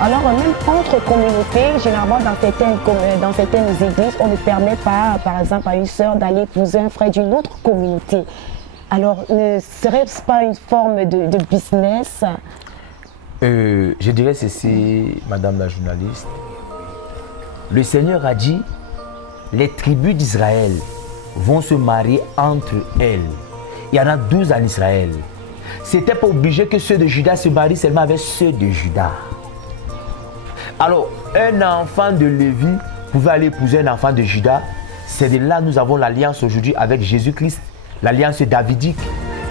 alors même entre communautés, généralement dans certaines églises, on ne permet pas, par exemple, à une sœur d'aller épouser un frère d'une autre communauté. Alors, ne serait-ce pas une forme de business? Je dirais ceci, madame la journaliste. Le Seigneur a dit, les tribus d'Israël vont se marier entre elles. Il y en a 12 en Israël. C'était pas obligé que ceux de Juda se marient seulement avec ceux de Juda. Alors, un enfant de Lévi pouvait aller épouser un enfant de Juda. C'est de là que nous avons l'alliance aujourd'hui avec Jésus-Christ, l'alliance davidique.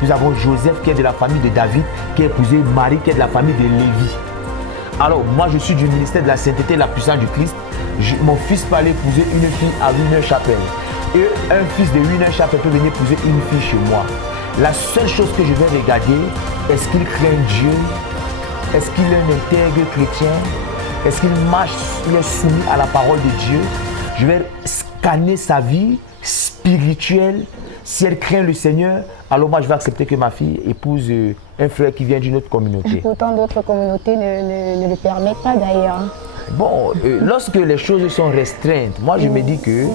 Nous avons Joseph qui est de la famille de David, qui a épousé Marie qui est de la famille de Lévi. Alors, moi je suis du ministère de la sainteté et de la puissance du Christ. Mon fils peut aller épouser une fille à Wiener-Chapelle. Et un fils de Wiener-Chapelle peut venir épouser une fille chez moi. La seule chose que je vais regarder, est-ce qu'il craint Dieu? Est-ce qu'il est un intègre chrétien? Est-ce qu'il marche, il est soumis à la parole de Dieu? Je vais scanner sa vie spirituelle, si elle craint le Seigneur, alors moi je vais accepter que ma fille épouse un frère qui vient d'une autre communauté. Pourtant d'autres communautés ne le permettent pas d'ailleurs. Bon, lorsque les choses sont restreintes, moi je me dis que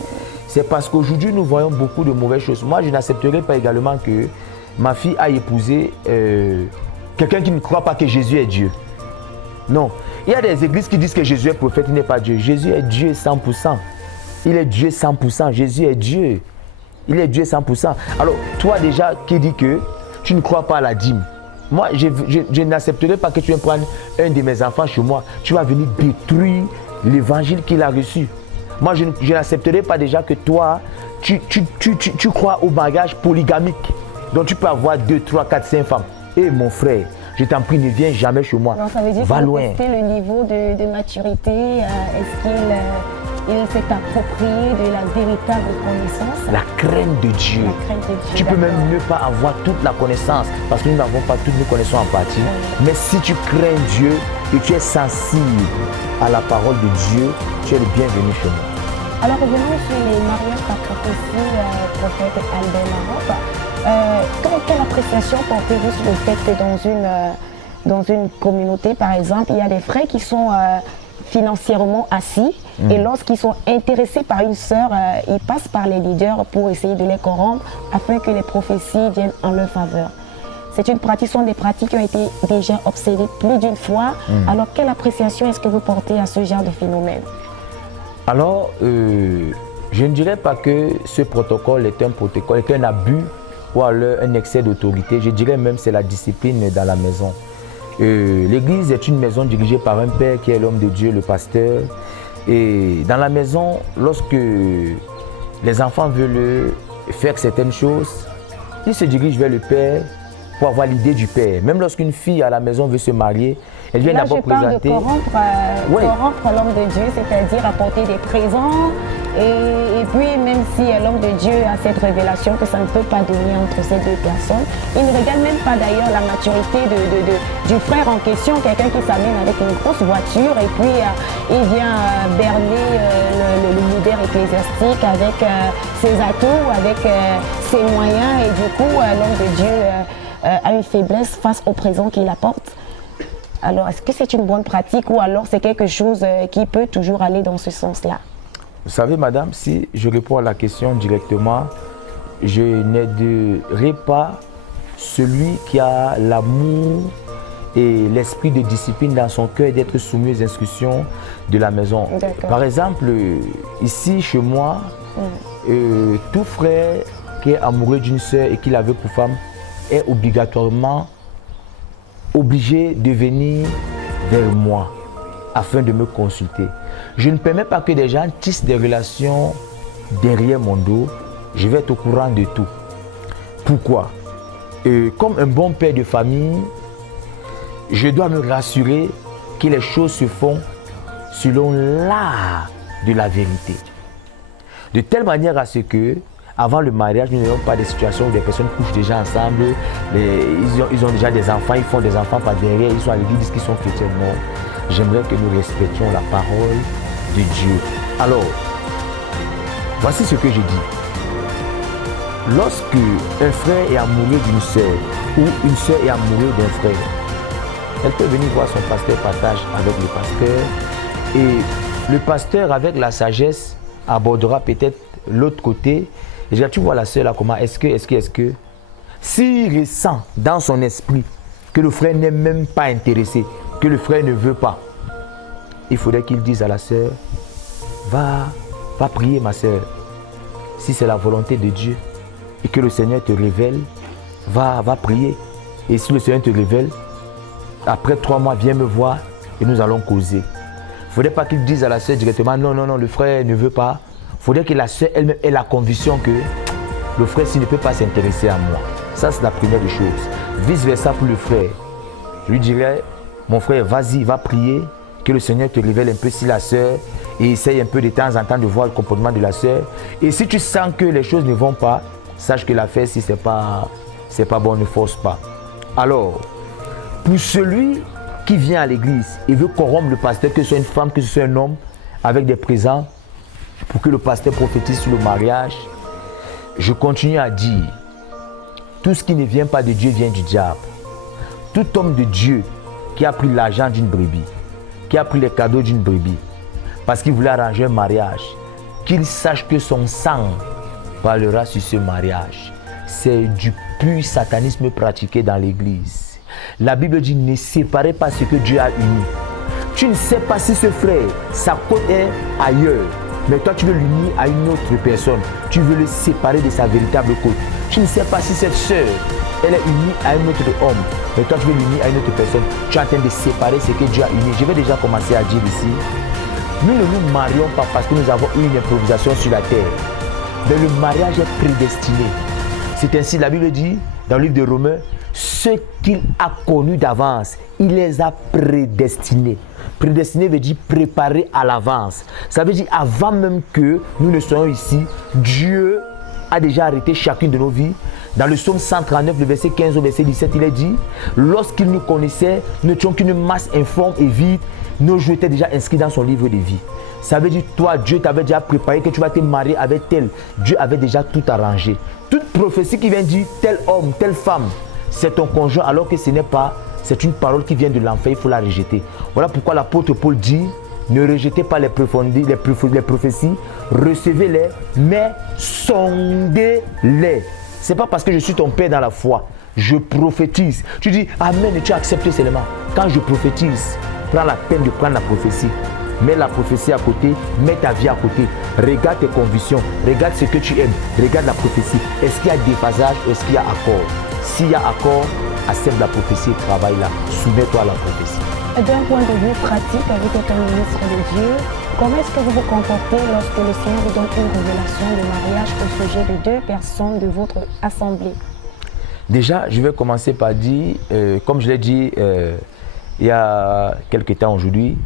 c'est parce qu'aujourd'hui nous voyons beaucoup de mauvaises choses. Moi je n'accepterai pas également que ma fille aille épouser quelqu'un qui ne croit pas que Jésus est Dieu. Non, il y a des églises qui disent que Jésus est prophète, il n'est pas Dieu. Jésus est Dieu 100%. Il est Dieu 100%. Jésus est Dieu. Il est Dieu 100%. Alors, toi déjà qui dis que tu ne crois pas à la dîme, moi, je n'accepterai pas que tu viennes prendre un de mes enfants chez moi. Tu vas venir détruire l'évangile qu'il a reçu. Moi, je n'accepterai pas déjà que toi, tu crois au mariage polygamique. Donc, tu peux avoir 2, 3, 4, 5 femmes. Et mon frère, je t'en prie, ne viens jamais chez moi. Alors, ça veut dire va loin. Le niveau de maturité, est-ce qu'il s'est approprié de la véritable connaissance? La crainte de Dieu. Tu peux même ne pas avoir toute la connaissance parce que nous n'avons pas toutes nos connaissances en partie. Mais si tu crains Dieu et tu es sensible à la parole de Dieu, tu es le bienvenu chez nous. Alors revenons sur les mariages par prophétie, prophète Albert Maroc. Quelle appréciation portez-vous sur le fait que dans une communauté, par exemple, il y a des frères qui sont financièrement assis et lorsqu'ils sont intéressés par une sœur, ils passent par les leaders pour essayer de les corrompre afin que les prophéties viennent en leur faveur. C'est une pratique, sont des pratiques qui ont été déjà observées plus d'une fois. Alors quelle appréciation est-ce que vous portez à ce genre de phénomène? Alors, je ne dirais pas que ce protocole est un protocole, est un abus ou alors un excès d'autorité. Je dirais même que c'est la discipline dans la maison. L'église est une maison dirigée par un père qui est l'homme de Dieu, le pasteur. Et dans la maison, lorsque les enfants veulent faire certaines choses, ils se dirigent vers le père pour avoir l'idée du père. Même lorsqu'une fille à la maison veut se marier, elle vient d'abord présenter. Je parle de corrompre l'homme de Dieu, c'est-à-dire apporter des présents. Et puis même si l'homme de Dieu a cette révélation que ça ne peut pas donner entre ces deux personnes, il ne regarde même pas d'ailleurs la maturité du frère en question, quelqu'un qui s'amène avec une grosse voiture et puis il vient berner le leader ecclésiastique avec ses atouts, avec ses moyens et du coup l'homme de Dieu a une faiblesse face au présent qu'il apporte. Alors est-ce que c'est une bonne pratique ou alors c'est quelque chose qui peut toujours aller dans ce sens-là? Vous savez, madame, si je réponds à la question directement, je n'aiderai pas celui qui a l'amour et l'esprit de discipline dans son cœur d'être soumis aux instructions de la maison. Par exemple, ici, chez moi, tout frère qui est amoureux d'une sœur et qui la veut pour femme est obligatoirement obligé de venir vers moi afin de me consulter. Je ne permets pas que des gens tissent des relations derrière mon dos. Je vais être au courant de tout. Pourquoi? Comme un bon père de famille, je dois me rassurer que les choses se font selon l'art de la vérité. De telle manière à ce que, avant le mariage, nous n'ayons pas des situations où des personnes couchent déjà ensemble, ils ont déjà des enfants, ils font des enfants par derrière, ils sont à l'église, ils disent qu'ils sont chrétiens. Non. J'aimerais que nous respections la parole de Dieu. Alors, voici ce que je dis. Lorsque un frère est amoureux d'une sœur ou une sœur est amoureuse d'un frère, elle peut venir voir son pasteur, partage avec le pasteur et le pasteur avec la sagesse abordera peut-être l'autre côté et dira, tu vois la sœur là comment, est-ce que s'il ressent dans son esprit que le frère n'est même pas intéressé, que le frère ne veut pas, il faudrait qu'il dise à la sœur, va prier ma sœur, si c'est la volonté de Dieu et que le Seigneur te révèle, va prier. Et si le Seigneur te révèle, après 3 mois, viens me voir et nous allons causer. Il ne faudrait pas qu'il dise à la sœur directement, non, le frère ne veut pas. Il faudrait que la sœur elle-même ait la conviction que le frère s'il ne peut pas s'intéresser à moi. Ça, c'est la première des choses. Vice versa pour le frère. Je lui dirais, mon frère, vas-y, va prier, que le Seigneur te révèle un peu si la sœur et essaye un peu de temps en temps de voir le comportement de la sœur. Et si tu sens que les choses ne vont pas, sache que l'affaire, si c'est pas bon, ne force pas. Alors, pour celui qui vient à l'église et veut corrompre le pasteur, que ce soit une femme, que ce soit un homme, avec des présents, pour que le pasteur prophétise sur le mariage, je continue à dire, tout ce qui ne vient pas de Dieu vient du diable. Tout homme de Dieu qui a pris l'argent d'une brebis, qui a pris les cadeaux d'une brebis, parce qu'il voulait arranger un mariage, qu'il sache que son sang parlera sur ce mariage. C'est du pur satanisme pratiqué dans l'église. La Bible dit, ne séparez pas ce que Dieu a uni. Tu ne sais pas si ce frère, sa côte est ailleurs, mais toi tu veux l'unir à une autre personne. Tu veux le séparer de sa véritable côte. Tu ne sais pas si cette sœur, elle est unie à un autre homme, mais toi tu veux l'unir à une autre personne. Tu es en train de séparer ce que Dieu a uni. Je vais déjà commencer à dire ici, nous ne nous marions pas parce que nous avons eu une improvisation sur la terre. Mais le mariage est prédestiné. C'est ainsi, la Bible dit, dans le livre de Romains, ceux qu'il a connus d'avance, il les a prédestinés. Prédestiné veut dire préparé à l'avance. Ça veut dire avant même que nous ne soyons ici, Dieu a déjà arrêté chacune de nos vies. Dans le psaume 139, le verset 15 au verset 17, il est dit, lorsqu'il nous connaissait, nous n'étions qu'une masse informe et vide, nos jours étaient déjà inscrits dans son livre de vie. Ça veut dire, toi, Dieu t'avait déjà préparé que tu vas te marier avec tel. Dieu avait déjà tout arrangé. Toute prophétie qui vient dire tel homme, telle femme, c'est ton conjoint, alors que ce n'est pas, c'est une parole qui vient de l'enfer, il faut la rejeter. Voilà pourquoi l'apôtre Paul dit, ne rejetez pas les prophéties, recevez-les, mais sondez-les. Ce n'est pas parce que je suis ton père dans la foi, je prophétise. Tu dis, amen, et tu acceptes seulement. Quand je prophétise, prends la peine de prendre la prophétie. Mets la prophétie à côté, mets ta vie à côté. Regarde tes convictions, regarde ce que tu aimes, regarde la prophétie. Est-ce qu'il y a déphasage ou est-ce qu'il y a accord? S'il y a accord, accepte la prophétie et travaille là. Soumets-toi à la prophétie. D'un point de vue pratique, avec un ministre de Dieu, comment est-ce que vous vous comportez lorsque le Seigneur vous donne une révélation de mariage au sujet de deux personnes de votre assemblée? Déjà, je vais commencer par dire, comme je l'ai dit il y a quelques temps aujourd'hui,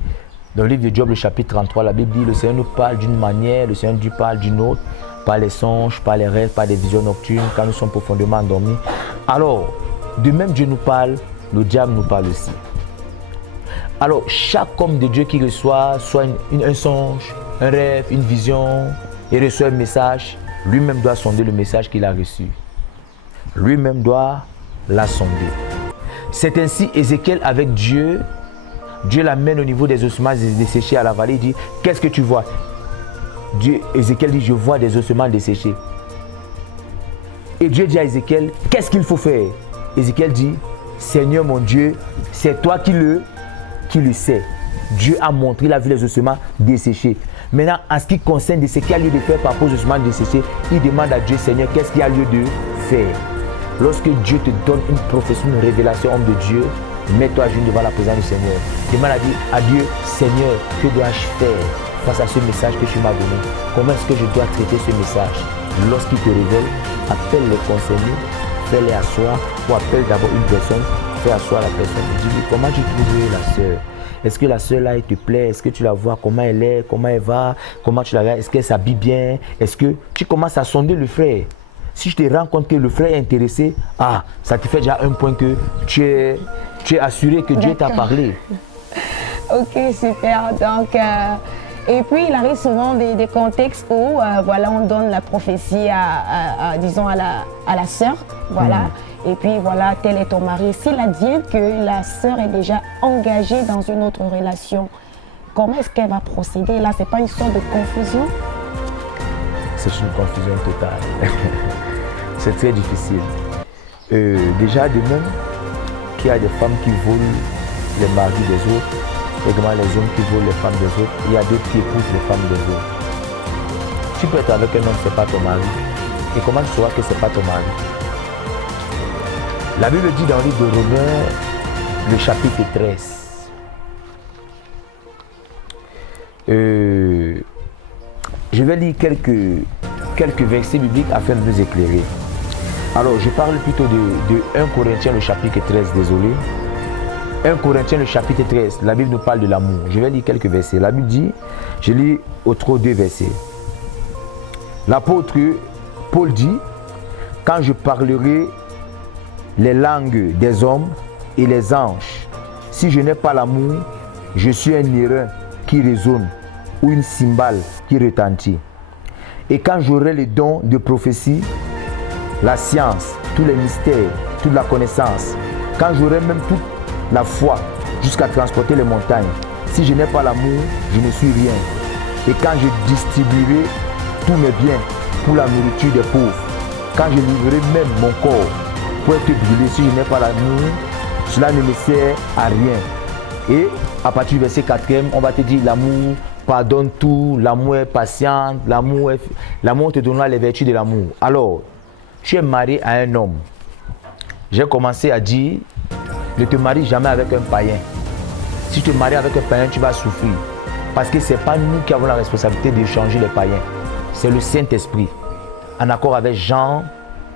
dans le livre de Job, le chapitre 33, la Bible dit, le Seigneur nous parle d'une manière, le Seigneur nous parle d'une autre, par les songes, par les rêves, par des visions nocturnes, quand nous sommes profondément endormis. Alors, de même Dieu nous parle, le diable nous parle aussi. Alors, chaque homme de Dieu qui reçoit soit un songe, un rêve, une vision, et reçoit un message, lui-même doit sonder le message qu'il a reçu. Lui-même doit la sonder. C'est ainsi Ézéchiel avec Dieu. Dieu l'amène au niveau des ossements desséchés à la vallée. Il dit, qu'est-ce que tu vois? Ézéchiel dit, je vois des ossements desséchés. Et Dieu dit à Ézéchiel, qu'est-ce qu'il faut faire? Ézéchiel dit, Seigneur mon Dieu, c'est toi qui le sais. Dieu a montré, il a vu les ossements desséchés. Maintenant, en ce qui concerne ce qu'il y a lieu de faire par rapport aux ossements desséchés, il demande à Dieu, Seigneur, qu'est-ce qu'il y a lieu de faire? Lorsque Dieu te donne une prophétie, une révélation, homme de Dieu, mets-toi à genoux devant la présence du Seigneur. Demande à Dieu, Seigneur, que dois-je faire face à ce message que tu m'as donné? Comment est-ce que je dois traiter ce message? Lorsqu'il te révèle, appelle les concernés, fais-les asseoir, ou appelle d'abord une personne, fais asseoir la personne. Dis-lui, comment tu trouves la sœur? Est-ce que la sœur là, elle te plaît? Est-ce que tu la vois? Comment elle est? Comment elle va? Comment tu la regardes? Est-ce qu'elle s'habille bien? Est-ce que tu commences à sonder le frère? Si je te rends compte que le frère est intéressé, ça te fait déjà un point que tu es assuré que Dieu t'a parlé. Ok, super. Donc, et puis, il arrive souvent des contextes où voilà, on donne la prophétie disons à la sœur. Voilà. Et puis, voilà, tel est ton mari. S'il advient que la sœur est déjà engagée dans une autre relation, comment est-ce qu'elle va procéder? Là, ce n'est pas une sorte de confusion? C'est une confusion totale. C'est très difficile. Déjà, de même qu'il y a des femmes qui volent les maris des autres, également les hommes qui volent les femmes des autres, il y a d'autres qui épousent les femmes des autres. Tu peux être avec un homme, ce n'est pas ton mari. Et comment tu sauras que ce n'est pas ton mari? La Bible dit dans le livre de Romains, le chapitre 13. Je vais lire quelques versets bibliques afin de nous éclairer. Alors, je parle plutôt de 1 Corinthiens, le chapitre 13, désolé. 1 Corinthiens, le chapitre 13, la Bible nous parle de l'amour. Je vais lire quelques versets. La Bible dit, je lis au trop 2 versets. L'apôtre Paul dit, quand je parlerai les langues des hommes et les anges, si je n'ai pas l'amour, je suis un airain qui résonne ou une cymbale qui retentit. Et quand j'aurai les dons de prophétie, la science, tous les mystères, toute la connaissance, quand j'aurai même toute la foi jusqu'à transporter les montagnes, si je n'ai pas l'amour, je ne suis rien. Et quand je distribuerai tous mes biens pour la nourriture des pauvres, quand je livrerai même mon corps pour être brûlé, si je n'ai pas l'amour, cela ne me sert à rien. Et à partir du verset 4e, on va te dire l'amour pardonne tout, l'amour est patient, l'amour te donnera les vertus de l'amour. Alors, tu es marié à un homme. J'ai commencé à dire, ne te marie jamais avec un païen. Si tu te maries avec un païen, tu vas souffrir. Parce que ce n'est pas nous qui avons la responsabilité d'échanger les païens. C'est le Saint-Esprit. En accord avec Jean,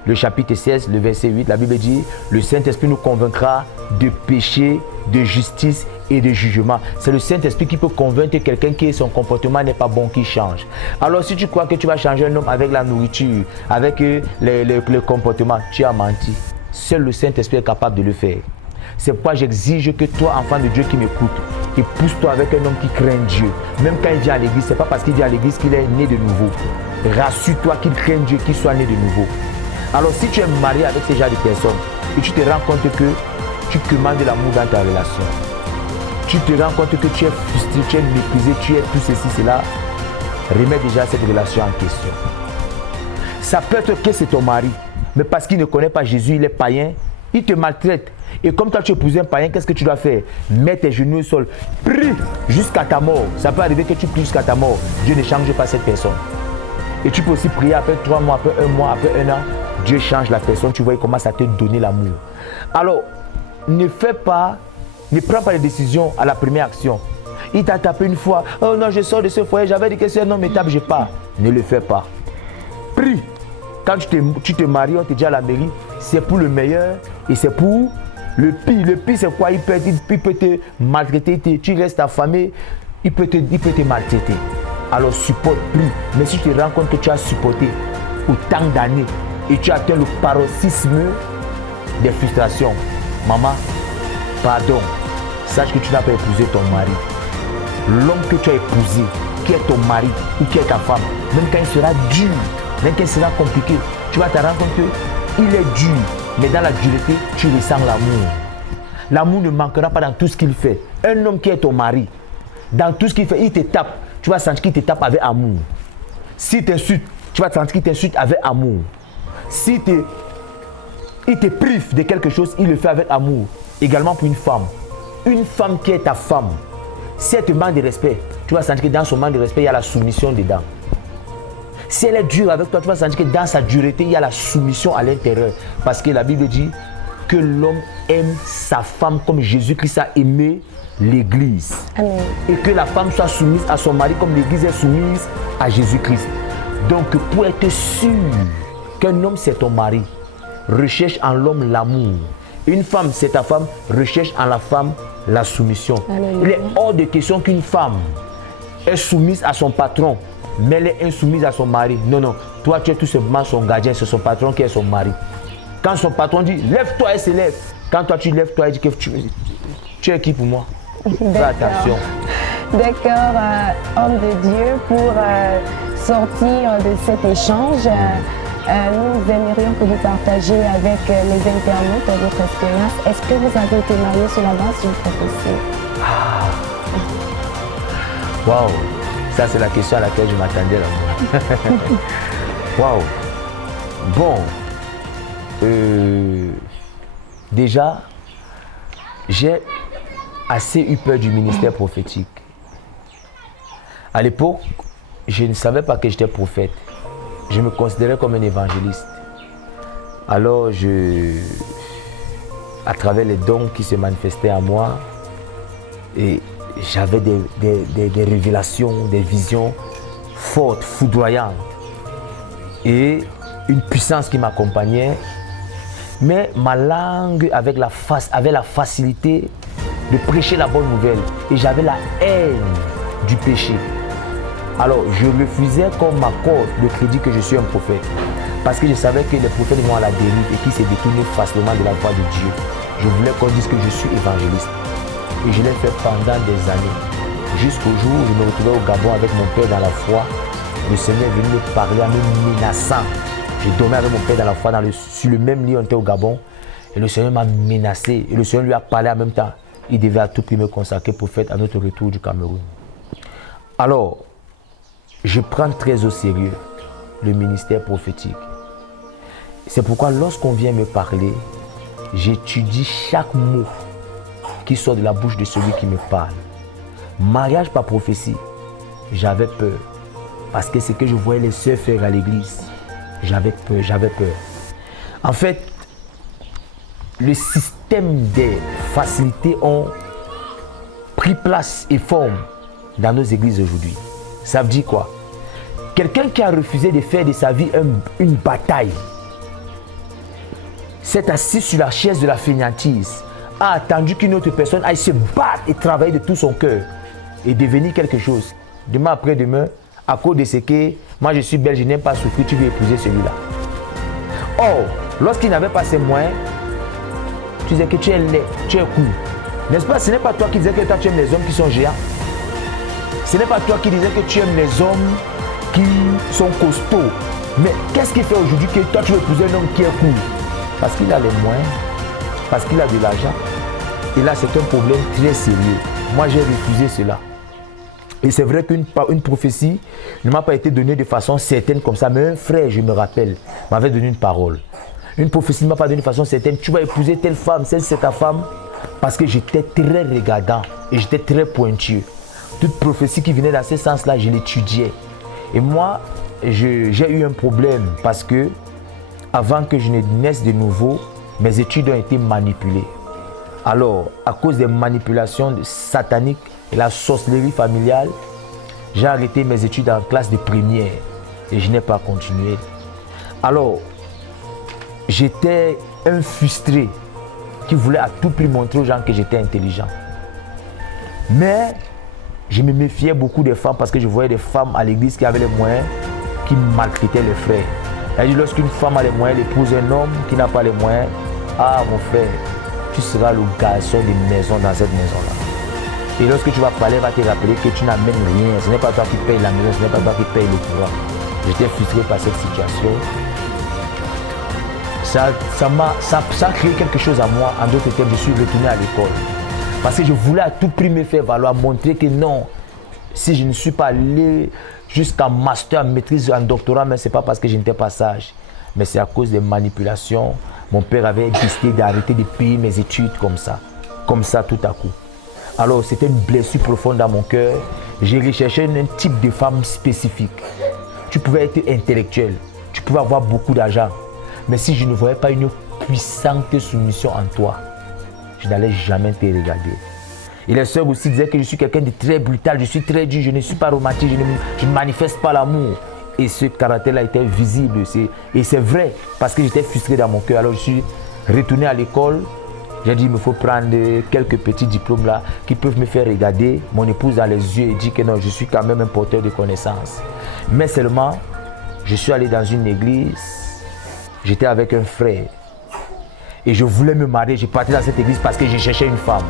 le chapitre 16, le verset 8, la Bible dit, le Saint-Esprit nous convaincra de péché, de justice et de jugement. C'est le Saint-Esprit qui peut convaincre quelqu'un que son comportement n'est pas bon, qui change. Alors si tu crois que tu vas changer un homme avec la nourriture, avec le comportement, tu as menti. Seul le Saint-Esprit est capable de le faire. C'est pourquoi j'exige que toi, enfant de Dieu qui m'écoute, épouse-toi avec un homme qui craint Dieu. Même quand il vient à l'église, ce n'est pas parce qu'il vient à l'église qu'il est né de nouveau. Rassure-toi qu'il craint Dieu, qu'il soit né de nouveau. Alors si tu es marié avec ce genre de personnes et tu te rends compte que tu commandes de l'amour dans ta relation, tu te rends compte que tu es frustré, tu es méprisé, tu es tout ceci, cela, remets déjà cette relation en question. Ça peut être que c'est ton mari, mais parce qu'il ne connaît pas Jésus, il est païen, il te maltraite. Et comme toi tu épouses un païen, qu'est-ce que tu dois faire? Mets tes genoux au sol, prie jusqu'à ta mort. Ça peut arriver que tu pries jusqu'à ta mort. Dieu ne change pas cette personne. Et tu peux aussi prier après 3 mois, après 1 mois, après 1 an. Dieu change la personne, tu vois, il commence à te donner l'amour. Alors, ne prends pas les décisions à la première action. Il t'a tapé une fois, oh non, je sors de ce foyer, j'avais dit que c'est un homme, mais tape, je pars. Ne le fais pas. Prie. Quand tu te maries, on te dit à la mairie, c'est pour le meilleur et c'est pour le pire. Le pire, c'est quoi? Il peut te maltraiter, tu restes affamé, il peut te maltraiter. Alors supporte, prie. Mais si tu te rends compte que tu as supporté autant d'années et tu atteins le paroxysme des frustrations, maman, pardon, sache que tu n'as pas épousé ton mari. L'homme que tu as épousé, qui est ton mari ou qui est ta femme, même quand il sera dur, même quand il sera compliqué, tu vas te rendre compte qu'il est dur, mais dans la dureté, tu ressens l'amour. L'amour ne manquera pas dans tout ce qu'il fait. Un homme qui est ton mari, dans tout ce qu'il fait, il te tape, tu vas sentir qu'il te tape avec amour. S'il t'insulte, tu vas sentir qu'il t'insulte avec amour. Si il te prive de quelque chose, il le fait avec amour. Également pour une femme qui est ta femme, si elle te manque de respect, tu vas sentir que dans son manque de respect, il y a la soumission dedans. Si elle est dure avec toi, tu vas sentir que dans sa dureté, il y a la soumission à l'intérieur. Parce que la Bible dit que l'homme aime sa femme comme Jésus-Christ a aimé l'Église. Amen. Et que la femme soit soumise à son mari comme l'Église est soumise à Jésus-Christ. Donc pour être sûr qu'un homme c'est ton mari, recherche en l'homme l'amour. Une femme c'est ta femme, recherche en la femme la soumission. Amen. Il est hors de question qu'une femme est soumise à son patron, mais elle est insoumise à son mari. Non, non. Toi, tu es tout simplement son gardien, c'est son patron qui est son mari. Quand son patron dit lève-toi, elle se lève. Quand toi tu lèves toi, elle dit que tu es qui pour moi? Fais attention. D'accord, homme de Dieu, pour sortir de cet échange, nous aimerions que vous partagiez avec les internautes votre expérience. Est-ce que vous avez été marié sur la base d'une prophétie? Waouh, ça c'est la question à laquelle je m'attendais là. Waouh. Bon, déjà, j'ai assez eu peur du ministère prophétique. À l'époque, je ne savais pas que j'étais prophète. Je me considérais comme un évangéliste. Alors, à travers les dons qui se manifestaient à moi, et j'avais des révélations, des visions fortes, foudroyantes, et une puissance qui m'accompagnait. Mais ma langue avait la facilité de prêcher la bonne nouvelle. Et j'avais la haine du péché. Alors je refusais qu'on m'accorde le crédit que je suis un prophète. Parce que je savais que les prophètes vont à la dérive et qu'ils se détournent facilement de la voie de Dieu. Je voulais qu'on dise que je suis évangéliste. Et je l'ai fait pendant des années. Jusqu'au jour où je me retrouvais au Gabon avec mon père dans la foi. le Seigneur est venu me parler en me menaçant. Je dormais avec mon père dans la foi, sur le même lit, on était au Gabon. Et le Seigneur m'a menacé. Et le Seigneur lui a parlé en même temps. Il devait à tout prix me consacrer prophète à notre retour du Cameroun. Alors, je prends très au sérieux le ministère prophétique. C'est pourquoi lorsqu'on vient me parler, j'étudie chaque mot qui sort de la bouche de celui qui me parle. Mariage par prophétie, j'avais peur. Parce que ce que je voyais les sœurs faire à l'église, j'avais peur. En fait, le système des facilités ont pris place et forme dans nos églises aujourd'hui. Ça veut dire quoi? Quelqu'un qui a refusé de faire de sa vie une bataille, s'est assis sur la chaise de la fainéantise, a attendu qu'une autre personne aille se battre et travailler de tout son cœur et devenir quelque chose. Demain après-demain, à cause de ce que moi je suis belge, je n'aime pas souffrir, tu veux épouser celui-là. Or, lorsqu'il n'avait pas ces moyens, tu disais que tu es laid, tu es cool. N'est-ce pas? Ce n'est pas toi qui disais que toi tu aimes les hommes qui sont géants. Ce n'est pas toi qui disais que tu aimes les hommes qui sont costauds. Mais qu'est-ce qui fait aujourd'hui que toi tu veux épouser un homme qui est cool? Parce qu'il a les moyens, parce qu'il a de l'argent. Et là, c'est un problème très sérieux. Moi, j'ai refusé cela. Et c'est vrai qu'une prophétie ne m'a pas été donnée de façon certaine comme ça. Mais un frère, je me rappelle, m'avait donné une parole. Une prophétie ne m'a pas donné de façon certaine. Tu vas épouser telle femme, c'est ta femme. Parce que j'étais très regardant et j'étais très pointueux. Toute prophétie qui venait dans ce sens-là, je l'étudiais. Et moi, j'ai eu un problème parce que avant que je ne naisse de nouveau, mes études ont été manipulées. Alors, à cause des manipulations sataniques et la sorcellerie familiale, j'ai arrêté mes études en classe de première et je n'ai pas continué. Alors, j'étais un frustré qui voulait à tout prix montrer aux gens que j'étais intelligent. Mais je me méfiais beaucoup des femmes parce que je voyais des femmes à l'église qui avaient les moyens, qui maltraitaient les frères. C'est-à-dire, lorsqu'une femme a les moyens, elle épouse un homme qui n'a pas les moyens, ah mon frère, tu seras le garçon de maison dans cette maison-là. Et lorsque tu vas parler, elle va te rappeler que tu n'amènes rien. Ce n'est pas toi qui paye la maison, ce n'est pas toi qui paye le courant. J'étais frustré par cette situation. Ça a créé quelque chose à moi. En d'autres termes, je suis retourné à l'école. Parce que je voulais à tout prix me faire valoir, montrer que non, si je ne suis pas allé jusqu'à master, maîtrise, en doctorat, mais ce n'est pas parce que je n'étais pas sage. Mais c'est à cause des manipulations. Mon père avait décidé d'arrêter de payer mes études comme ça tout à coup. Alors c'était une blessure profonde dans mon cœur. J'ai recherché un type de femme spécifique. Tu pouvais être intellectuel, tu pouvais avoir beaucoup d'argent. Mais si je ne voyais pas une puissante soumission en toi, je n'allais jamais te regarder. Et les sœurs aussi disaient que je suis quelqu'un de très brutal, je suis très dur, je ne suis pas romantique, je ne manifeste pas l'amour. Et ce caractère-là était visible. Et c'est vrai, parce que j'étais frustré dans mon cœur. Alors je suis retourné à l'école. J'ai dit, il me faut prendre quelques petits diplômes là qui peuvent me faire regarder mon épouse dans les yeux et dire que non, je suis quand même un porteur de connaissances. Mais seulement, je suis allé dans une église, j'étais avec un frère. Et je voulais me marier, je partais dans cette église parce que je cherchais une femme.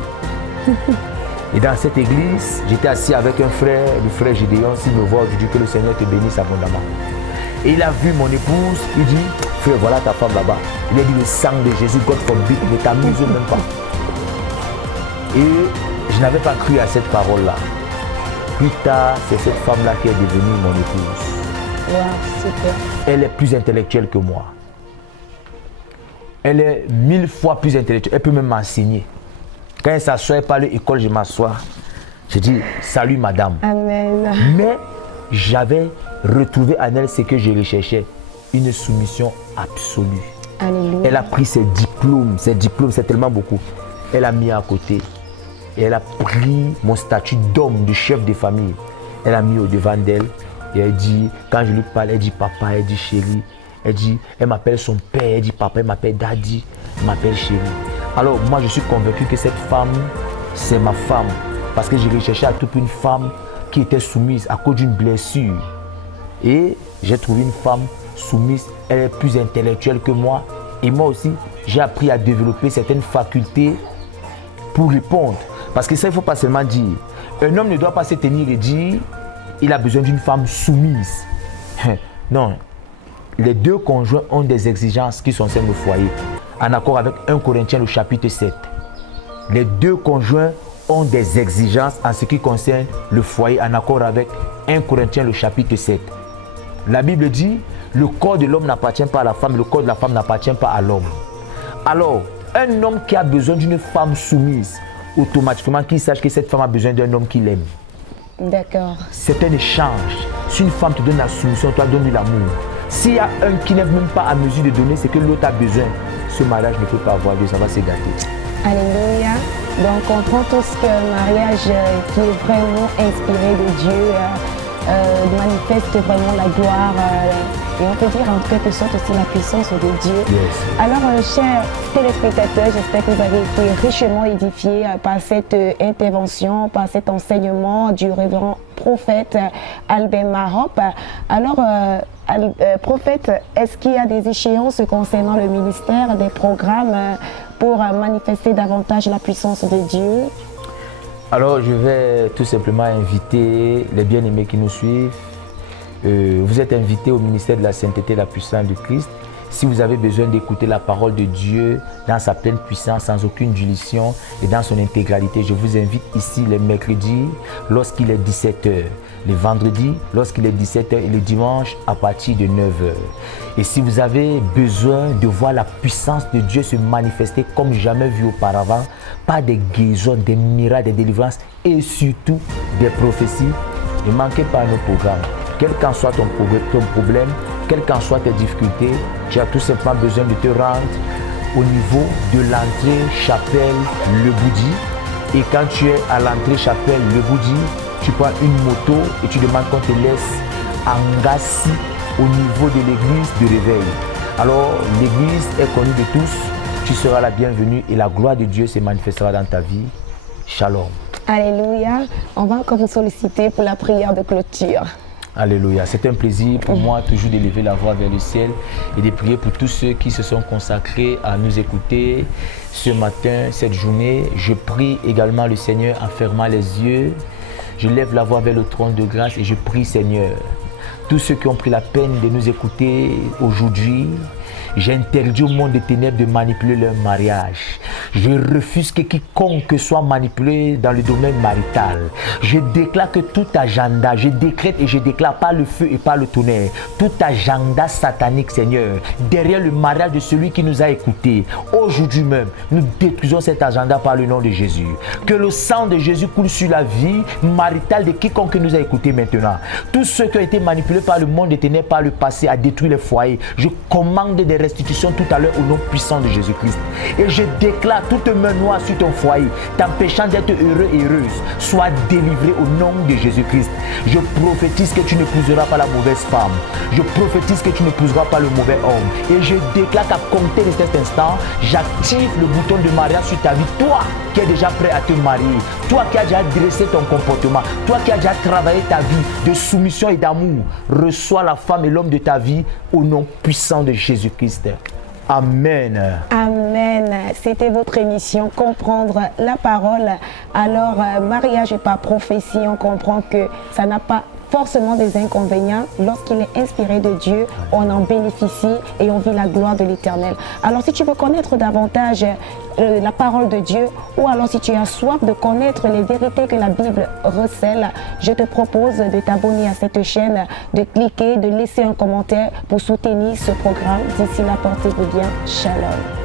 Et dans cette église, j'étais assis avec un frère, le frère Gédéon, s'il me voit aujourd'hui, que le Seigneur te bénisse abondamment. Et il a vu mon épouse, il dit, frère, voilà ta femme là-bas. Il a dit, le sang de Jésus, God forbid, ne t'amuse même pas. Et je n'avais pas cru à cette parole-là. Plus tard, c'est cette femme-là qui est devenue mon épouse. Wow, super. Elle est plus intellectuelle que moi. Elle est 1000 fois plus intellectuelle. Elle peut même m'enseigner. Quand elle s'assoit, elle parle à l'école, je m'assois. Je dis, salut madame. Amen. Mais j'avais retrouvé en elle ce que je recherchais, une soumission absolue. Alléluia. Elle a pris ses diplômes, c'est tellement beaucoup. Elle a mis à côté. Et elle a pris mon statut d'homme, de chef de famille. Elle a mis au devant d'elle. Et elle dit, quand je lui parle, elle dit papa, elle dit chérie. Elle dit, elle m'appelle son père, elle dit papa, elle m'appelle daddy, elle m'appelle chérie. Alors moi je suis convaincu que cette femme, c'est ma femme. Parce que j'ai recherché à tout une femme qui était soumise à cause d'une blessure. Et j'ai trouvé une femme soumise, elle est plus intellectuelle que moi. Et moi aussi, j'ai appris à développer certaines facultés pour répondre. Parce que ça, il ne faut pas seulement dire. Un homme ne doit pas se tenir et dire il a besoin d'une femme soumise. Non. Les deux conjoints ont des exigences qui sont celles du foyer. En accord avec 1 Corinthiens, le chapitre 7. Les deux conjoints ont des exigences en ce qui concerne le foyer, en accord avec 1 Corinthiens, le chapitre 7. La Bible dit, le corps de l'homme n'appartient pas à la femme, le corps de la femme n'appartient pas à l'homme. Alors, un homme qui a besoin d'une femme soumise, automatiquement qu'il sache que cette femme a besoin d'un homme qui l'aime. D'accord. C'est un échange. Si une femme te donne la soumission, toi donne-lui l'amour. S'il y a un qui n'est même pas à mesure de donner ce que l'autre a besoin, ce mariage ne peut pas avoir lieu, ça va se gâter. Alléluia. Donc on comprend tous que le mariage qui est vraiment inspiré de Dieu manifeste vraiment la gloire et on peut dire en quelque sorte aussi la puissance de Dieu. Yes. Alors chers téléspectateurs, j'espère que vous avez été richement édifiés par cette intervention, par cet enseignement du révérend prophète Albert Marop. Alors prophète, est-ce qu'il y a des échéances concernant le ministère, des programmes pour manifester davantage la puissance de Dieu? Alors je vais tout simplement inviter les bien-aimés qui nous suivent. Vous êtes invités au ministère de la sainteté et de la puissance de Christ. Si vous avez besoin d'écouter la parole de Dieu dans sa pleine puissance, sans aucune dilution et dans son intégralité, je vous invite ici les mercredis lorsqu'il est 17h, les vendredis lorsqu'il est 17h et le dimanche à partir de 9h. Et si vous avez besoin de voir la puissance de Dieu se manifester comme jamais vu auparavant, par des guérisons, des miracles, des délivrances et surtout des prophéties, ne manquez pas nos programmes. Quel qu'en soit ton problème, quelles qu'en soient tes difficultés, tu as tout simplement besoin de te rendre au niveau de l'entrée chapelle Le Boudi. Et quand tu es à l'entrée chapelle Le Boudi, tu prends une moto et tu demandes qu'on te laisse en Gassi au niveau de l'église de réveil. Alors l'église est connue de tous, tu seras la bienvenue et la gloire de Dieu se manifestera dans ta vie. Shalom. Alléluia. On va encore vous solliciter pour la prière de clôture. Alléluia. C'est un plaisir pour moi toujours d'élever la voix vers le ciel et de prier pour tous ceux qui se sont consacrés à nous écouter ce matin, cette journée. Je prie également le Seigneur en fermant les yeux. Je lève la voix vers le trône de grâce et je prie, Seigneur, tous ceux qui ont pris la peine de nous écouter aujourd'hui, j'interdis au monde des ténèbres de manipuler leur mariage. Je refuse que quiconque soit manipulé dans le domaine marital. Je déclare que tout agenda, je décrète et je déclare par le feu et par le tonnerre, tout agenda satanique, Seigneur, derrière le mariage de celui qui nous a écoutés, aujourd'hui même, nous détruisons cet agenda par le nom de Jésus. Que le sang de Jésus coule sur la vie maritale de quiconque nous a écoutés maintenant. Tous ceux qui ont été manipulés par le monde des ténèbres par le passé à détruire les foyers, je commande des restitutions tout à l'heure au nom puissant de Jésus-Christ. Et je déclare toute main noire sur ton foyer, t'empêchant d'être heureux et heureuse, sois délivré au nom de Jésus-Christ. Je prophétise que tu n'épouseras pas la mauvaise femme. Je prophétise que tu n'épouseras pas le mauvais homme. Et je déclare qu'à compter de cet instant, j'active le bouton de mariage sur ta vie. Toi qui es déjà prêt à te marier, toi qui as déjà dressé ton comportement, toi qui as déjà travaillé ta vie de soumission et d'amour, reçois la femme et l'homme de ta vie au nom puissant de Jésus-Christ. Amen. Amen. C'était votre émission Comprendre la parole. Alors, mariage par prophétie, on comprend que ça n'a pas forcément des inconvénients. Lorsqu'il est inspiré de Dieu, on en bénéficie et on vit la gloire de l'Éternel. Alors, si tu veux connaître davantage la parole de Dieu, ou alors si tu as soif de connaître les vérités que la Bible recèle, je te propose de t'abonner à cette chaîne, de cliquer, de laisser un commentaire pour soutenir ce programme. D'ici là, portez-vous bien. Shalom.